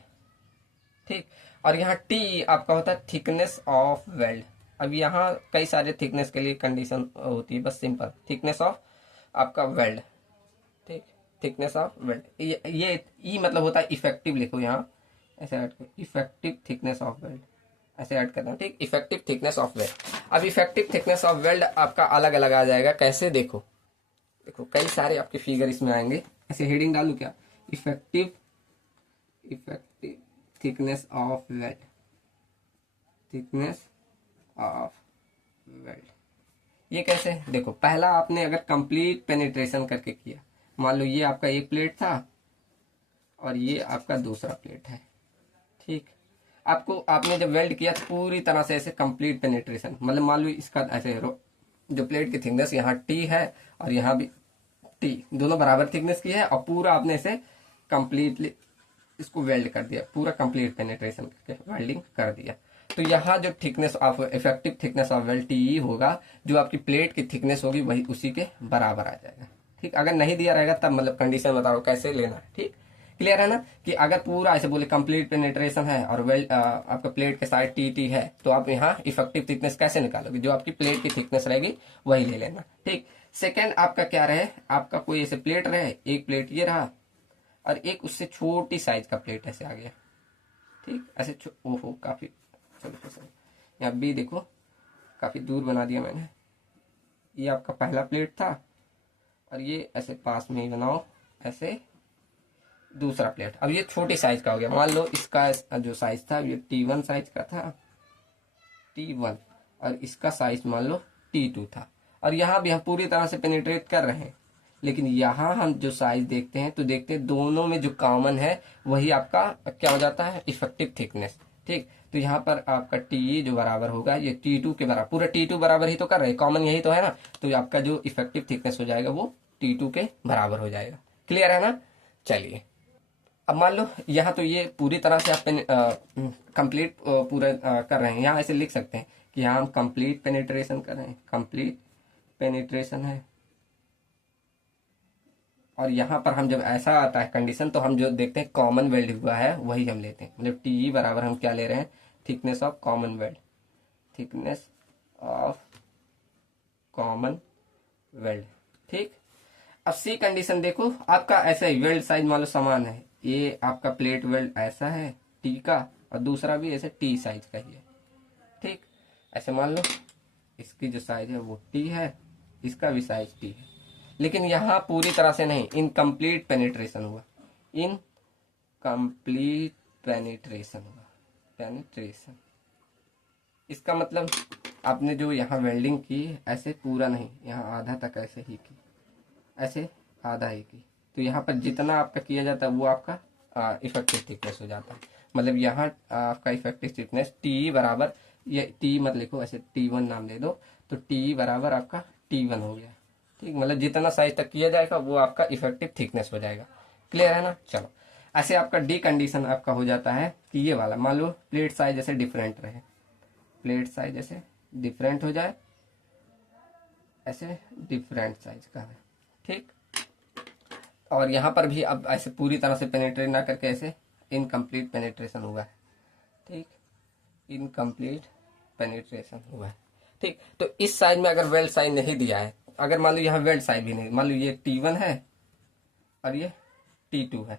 ठीक, और यहाँ T आपका होता है थिकनेस ऑफ वेल्ड। अब यहाँ कई सारे थिकनेस के लिए कंडीशन होती है, बस सिंपल थिकनेस ऑफ आपका वेल्ड। ठीक, थिकनेस ऑफ वेल्ड, ये ई मतलब होता है इफेक्टिव, लिखो यहाँ ऐसे ऐड करो, इफेक्टिव थिकनेस ऑफ वेल्ड, ऐसे ऐड करना। ठीक, इफेक्टिव थिकनेस ऑफ वेल्ड। अब इफेक्टिव थिकनेस ऑफ वेल्ड आपका अलग अलग आ जाएगा, कैसे? देखो कई सारे आपके फिगर इसमें आएंगे, ऐसे हेडिंग डालू क्या, इफेक्टिव थिकनेस ऑफ वेल्ड, ये कैसे? देखो पहला आपने अगर कंप्लीट पेनिट्रेशन करके किया, मान लो ये आपका एक प्लेट था और ये आपका दूसरा प्लेट है। ठीक, आपने जब वेल्ड किया तो पूरी तरह से ऐसे कंप्लीट पेनिट्रेशन, मतलब मान लो इसका ऐसे जो प्लेट की थिकनेस यहाँ T है और यहाँ भी T, दोनों बराबर थिकनेस की है, और पूरा आपने इसे कंप्लीटली इसको वेल्ड कर दिया, पूरा कंप्लीट पेनिट्रेशन करके वेल्डिंग कर दिया। तो यहाँ जो thickness of effective thickness of weld TE होगा, जो आपकी प्लेट की थिकनेस होगी वही उसी के बराबर आ जाएगा। ठीक, अगर नहीं दिया रहेगा तब मतलब कंडीशन बताओ कैसे लेना है। ठीक, क्लियर है ना? कि अगर पूरा ऐसे बोले कंप्लीट पेनिट्रेशन है और वेल्ड आपका प्लेट के साइड TT है, तो आप यहाँ इफेक्टिव थिकनेस कैसे निकालोगे, जो आपकी प्लेट की थिकनेस रहेगी वही ले लेना। ठीक, सेकेंड आपका क्या रहे, आपका कोई ऐसे प्लेट रहे, एक प्लेट ये रहा और एक उससे छोटी साइज का प्लेट ऐसे आ गया, ठीक, ऐसे ओहो काफी, चलो सही, यहाँ बी देखो काफी दूर बना दिया मैंने। ये आपका पहला प्लेट था और ये ऐसे पास में ही बनाओ, ऐसे दूसरा प्लेट। अब ये छोटी साइज का हो गया, मान लो इसका जो साइज था ये T1 साइज का था, T1, और इसका साइज मान लो T2 था। और यहाँ भी हम पूरी तरह से पेनिट्रेट कर रहे हैं, लेकिन यहाँ हम जो साइज देखते हैं तो देखते हैं दोनों में जो कॉमन है वही आपका क्या हो जाता है, इफेक्टिव थिकनेस। ठीक, तो यहाँ पर आपका टी जो बराबर होगा ये T2 के बराबर, पूरा T2 बराबर ही तो कर रहे हैं, कॉमन यही तो है ना, तो आपका जो इफेक्टिव थिकनेस हो जाएगा वो T2 के बराबर हो जाएगा। क्लियर है ना। चलिए अब मान लो यहाँ तो ये पूरी तरह से आप कंप्लीट पूरा कर रहे हैं, यहाँ ऐसे लिख सकते हैं कि यहाँ हम कंप्लीट पेनिट्रेशन कर रहे हैं, कंप्लीट पेनिट्रेशन है। और यहाँ पर हम जब ऐसा आता है कंडीशन तो हम जो देखते हैं कॉमन वेल्ड हुआ है वही हम लेते हैं, मतलब टी बराबर हम क्या ले रहे हैं, thickness of common weld, thickness of common weld. ठीक, अब सी कंडीशन देखो, आपका ऐसा ही वेल्ड साइज मान लो समान है, ये आपका प्लेट वेल्ड ऐसा है टी का और दूसरा भी ऐसे टी साइज का ही है। ठीक, ऐसे मान लो इसकी जो साइज है वो टी है, इसका भी साइज टी है, लेकिन यहाँ पूरी तरह से नहीं, इनकम्प्लीट पेनिट्रेशन हुआ, इनकम्प्लीट पेनिट्रेशन हुआ, पेनिट्रेशन। इसका मतलब आपने जो यहाँ वेल्डिंग की ऐसे पूरा नहीं, यहाँ आधा तक ऐसे ही की, ऐसे आधा ही की, तो यहाँ पर जितना आपका किया जाता है वो आपका इफेक्टिव थिकनेस हो जाता है। मतलब यहाँ आपका इफेक्टिव थिकनेस टी बराबर, ये टी मत लिखो, ऐसे T1 नाम दे दो, तो टी बराबर आपका T1 हो गया। ठीक, मतलब जितना साइज तक किया जाएगा वो आपका इफेक्टिव थिकनेस हो जाएगा। क्लियर है ना। चलो ऐसे आपका डी कंडीशन आपका हो जाता है कि ये वाला मान लो प्लेट साइज जैसे डिफरेंट रहे, प्लेट साइज जैसे डिफरेंट हो जाए, ऐसे डिफरेंट साइज का है। ठीक, और यहाँ पर भी अब ऐसे पूरी तरह से पेनिट्रेट ना करके ऐसे इनकम्प्लीट पेनिट्रेशन हुआ है। ठीक, इनकम्प्लीट पेनिट्रेशन हुआ है। ठीक, तो इस साइज में अगर वेल्ड साइज नहीं दिया है, अगर मान लो यहाँ वेल्ड साइज भी नहीं, मान लो ये T1 है और ये T2 है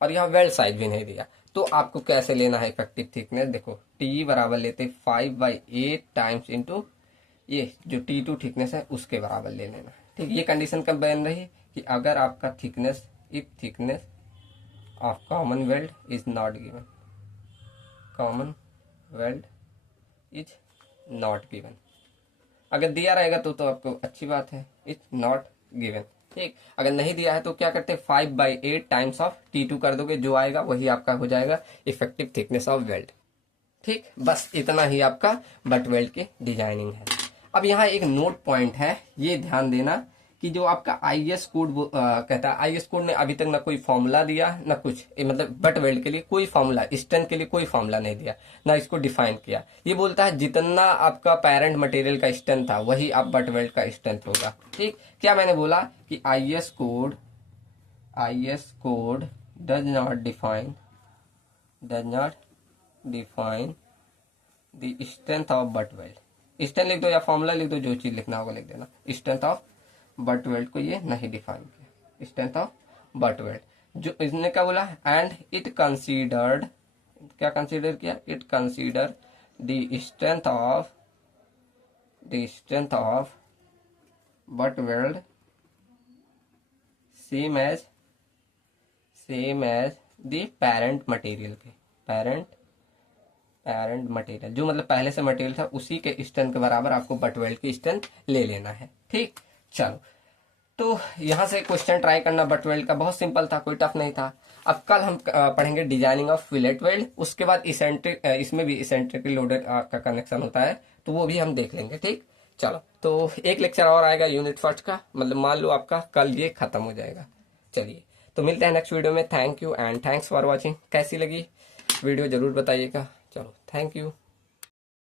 और यहाँ वेल्ड साइज भी नहीं दिया, तो आपको कैसे लेना है इफेक्टिव थिकनेस। देखो टी बराबर लेते 5/8 टाइम्स इंटू ये जो T2 थिकनेस है उसके बराबर ले लेना। ठीक, ये कंडीशन कब बन रही कि अगर आपका thickness, if thickness of common weld is not given, common weld is not given, अगर दिया रहेगा तो आपको अच्छी बात है, इट्स नॉट गिवन। ठीक, अगर नहीं दिया है तो क्या करते हैं 5/8 टाइम्स ऑफ T2 कर दोगे, जो आएगा वही आपका हो जाएगा इफेक्टिव थिकनेस ऑफ वेल्ड। ठीक, बस इतना ही आपका बट वेल्ड की डिजाइनिंग है। अब यहाँ एक नोट पॉइंट है, ये ध्यान देना कि जो आपका IS कोड कहता है, IS कोड में अभी तक ना कोई फॉर्मूला दिया ना कुछ, मतलब बट वेल्ड के लिए कोई फॉर्मूला, स्ट्रेंथ के लिए कोई फॉर्मूला नहीं दिया, ना इसको डिफाइन किया। ये बोलता है जितना आपका पेरेंट मटेरियल का स्ट्रेंथ था वही आप बट वेल्ड का स्ट्रेंथ होगा। ठीक, क्या मैंने बोला कि IS code does not define the strength of butt weld. Strength लिख दो या फॉर्मूला लिख दो, जो चीज लिखना होगा लिख देना। स्ट्रेंथ ऑफ बट वेल्ड को ये नहीं डिफाइन किया, स्ट्रेंथ ऑफ बट वेल्ड। जो इसने क्या बोला, एंड इट कंसीडर्ड, क्या कंसीडर किया, it consider the strength of butt weld same as the parent material के, पेरेंट मटेरियल, जो मतलब पहले से मटेरियल था उसी के स्ट्रेंथ के बराबर आपको बट वेल्ड की स्ट्रेंथ ले लेना है। ठीक, चलो तो यहां से क्वेश्चन ट्राई करना बट वेल्ड का, बहुत सिंपल था, कोई टफ नहीं था। अब कल हम पढ़ेंगे डिजाइनिंग ऑफ फिलेट वेल्ड, उसके बाद इसेंट्रिक, इसमें भी इसेंट्रिक लोडेड का कनेक्शन होता है तो वो भी हम देख लेंगे। ठीक, चलो तो एक लेक्चर और आएगा यूनिट फर्स्ट का, मतलब मान लो आपका कल ये खत्म हो जाएगा। चलिए तो मिलते हैं नेक्स्ट वीडियो में। Thank you and thanks for watching. कैसी लगी वीडियो जरूर बताइएगा। चलो थैंक यू।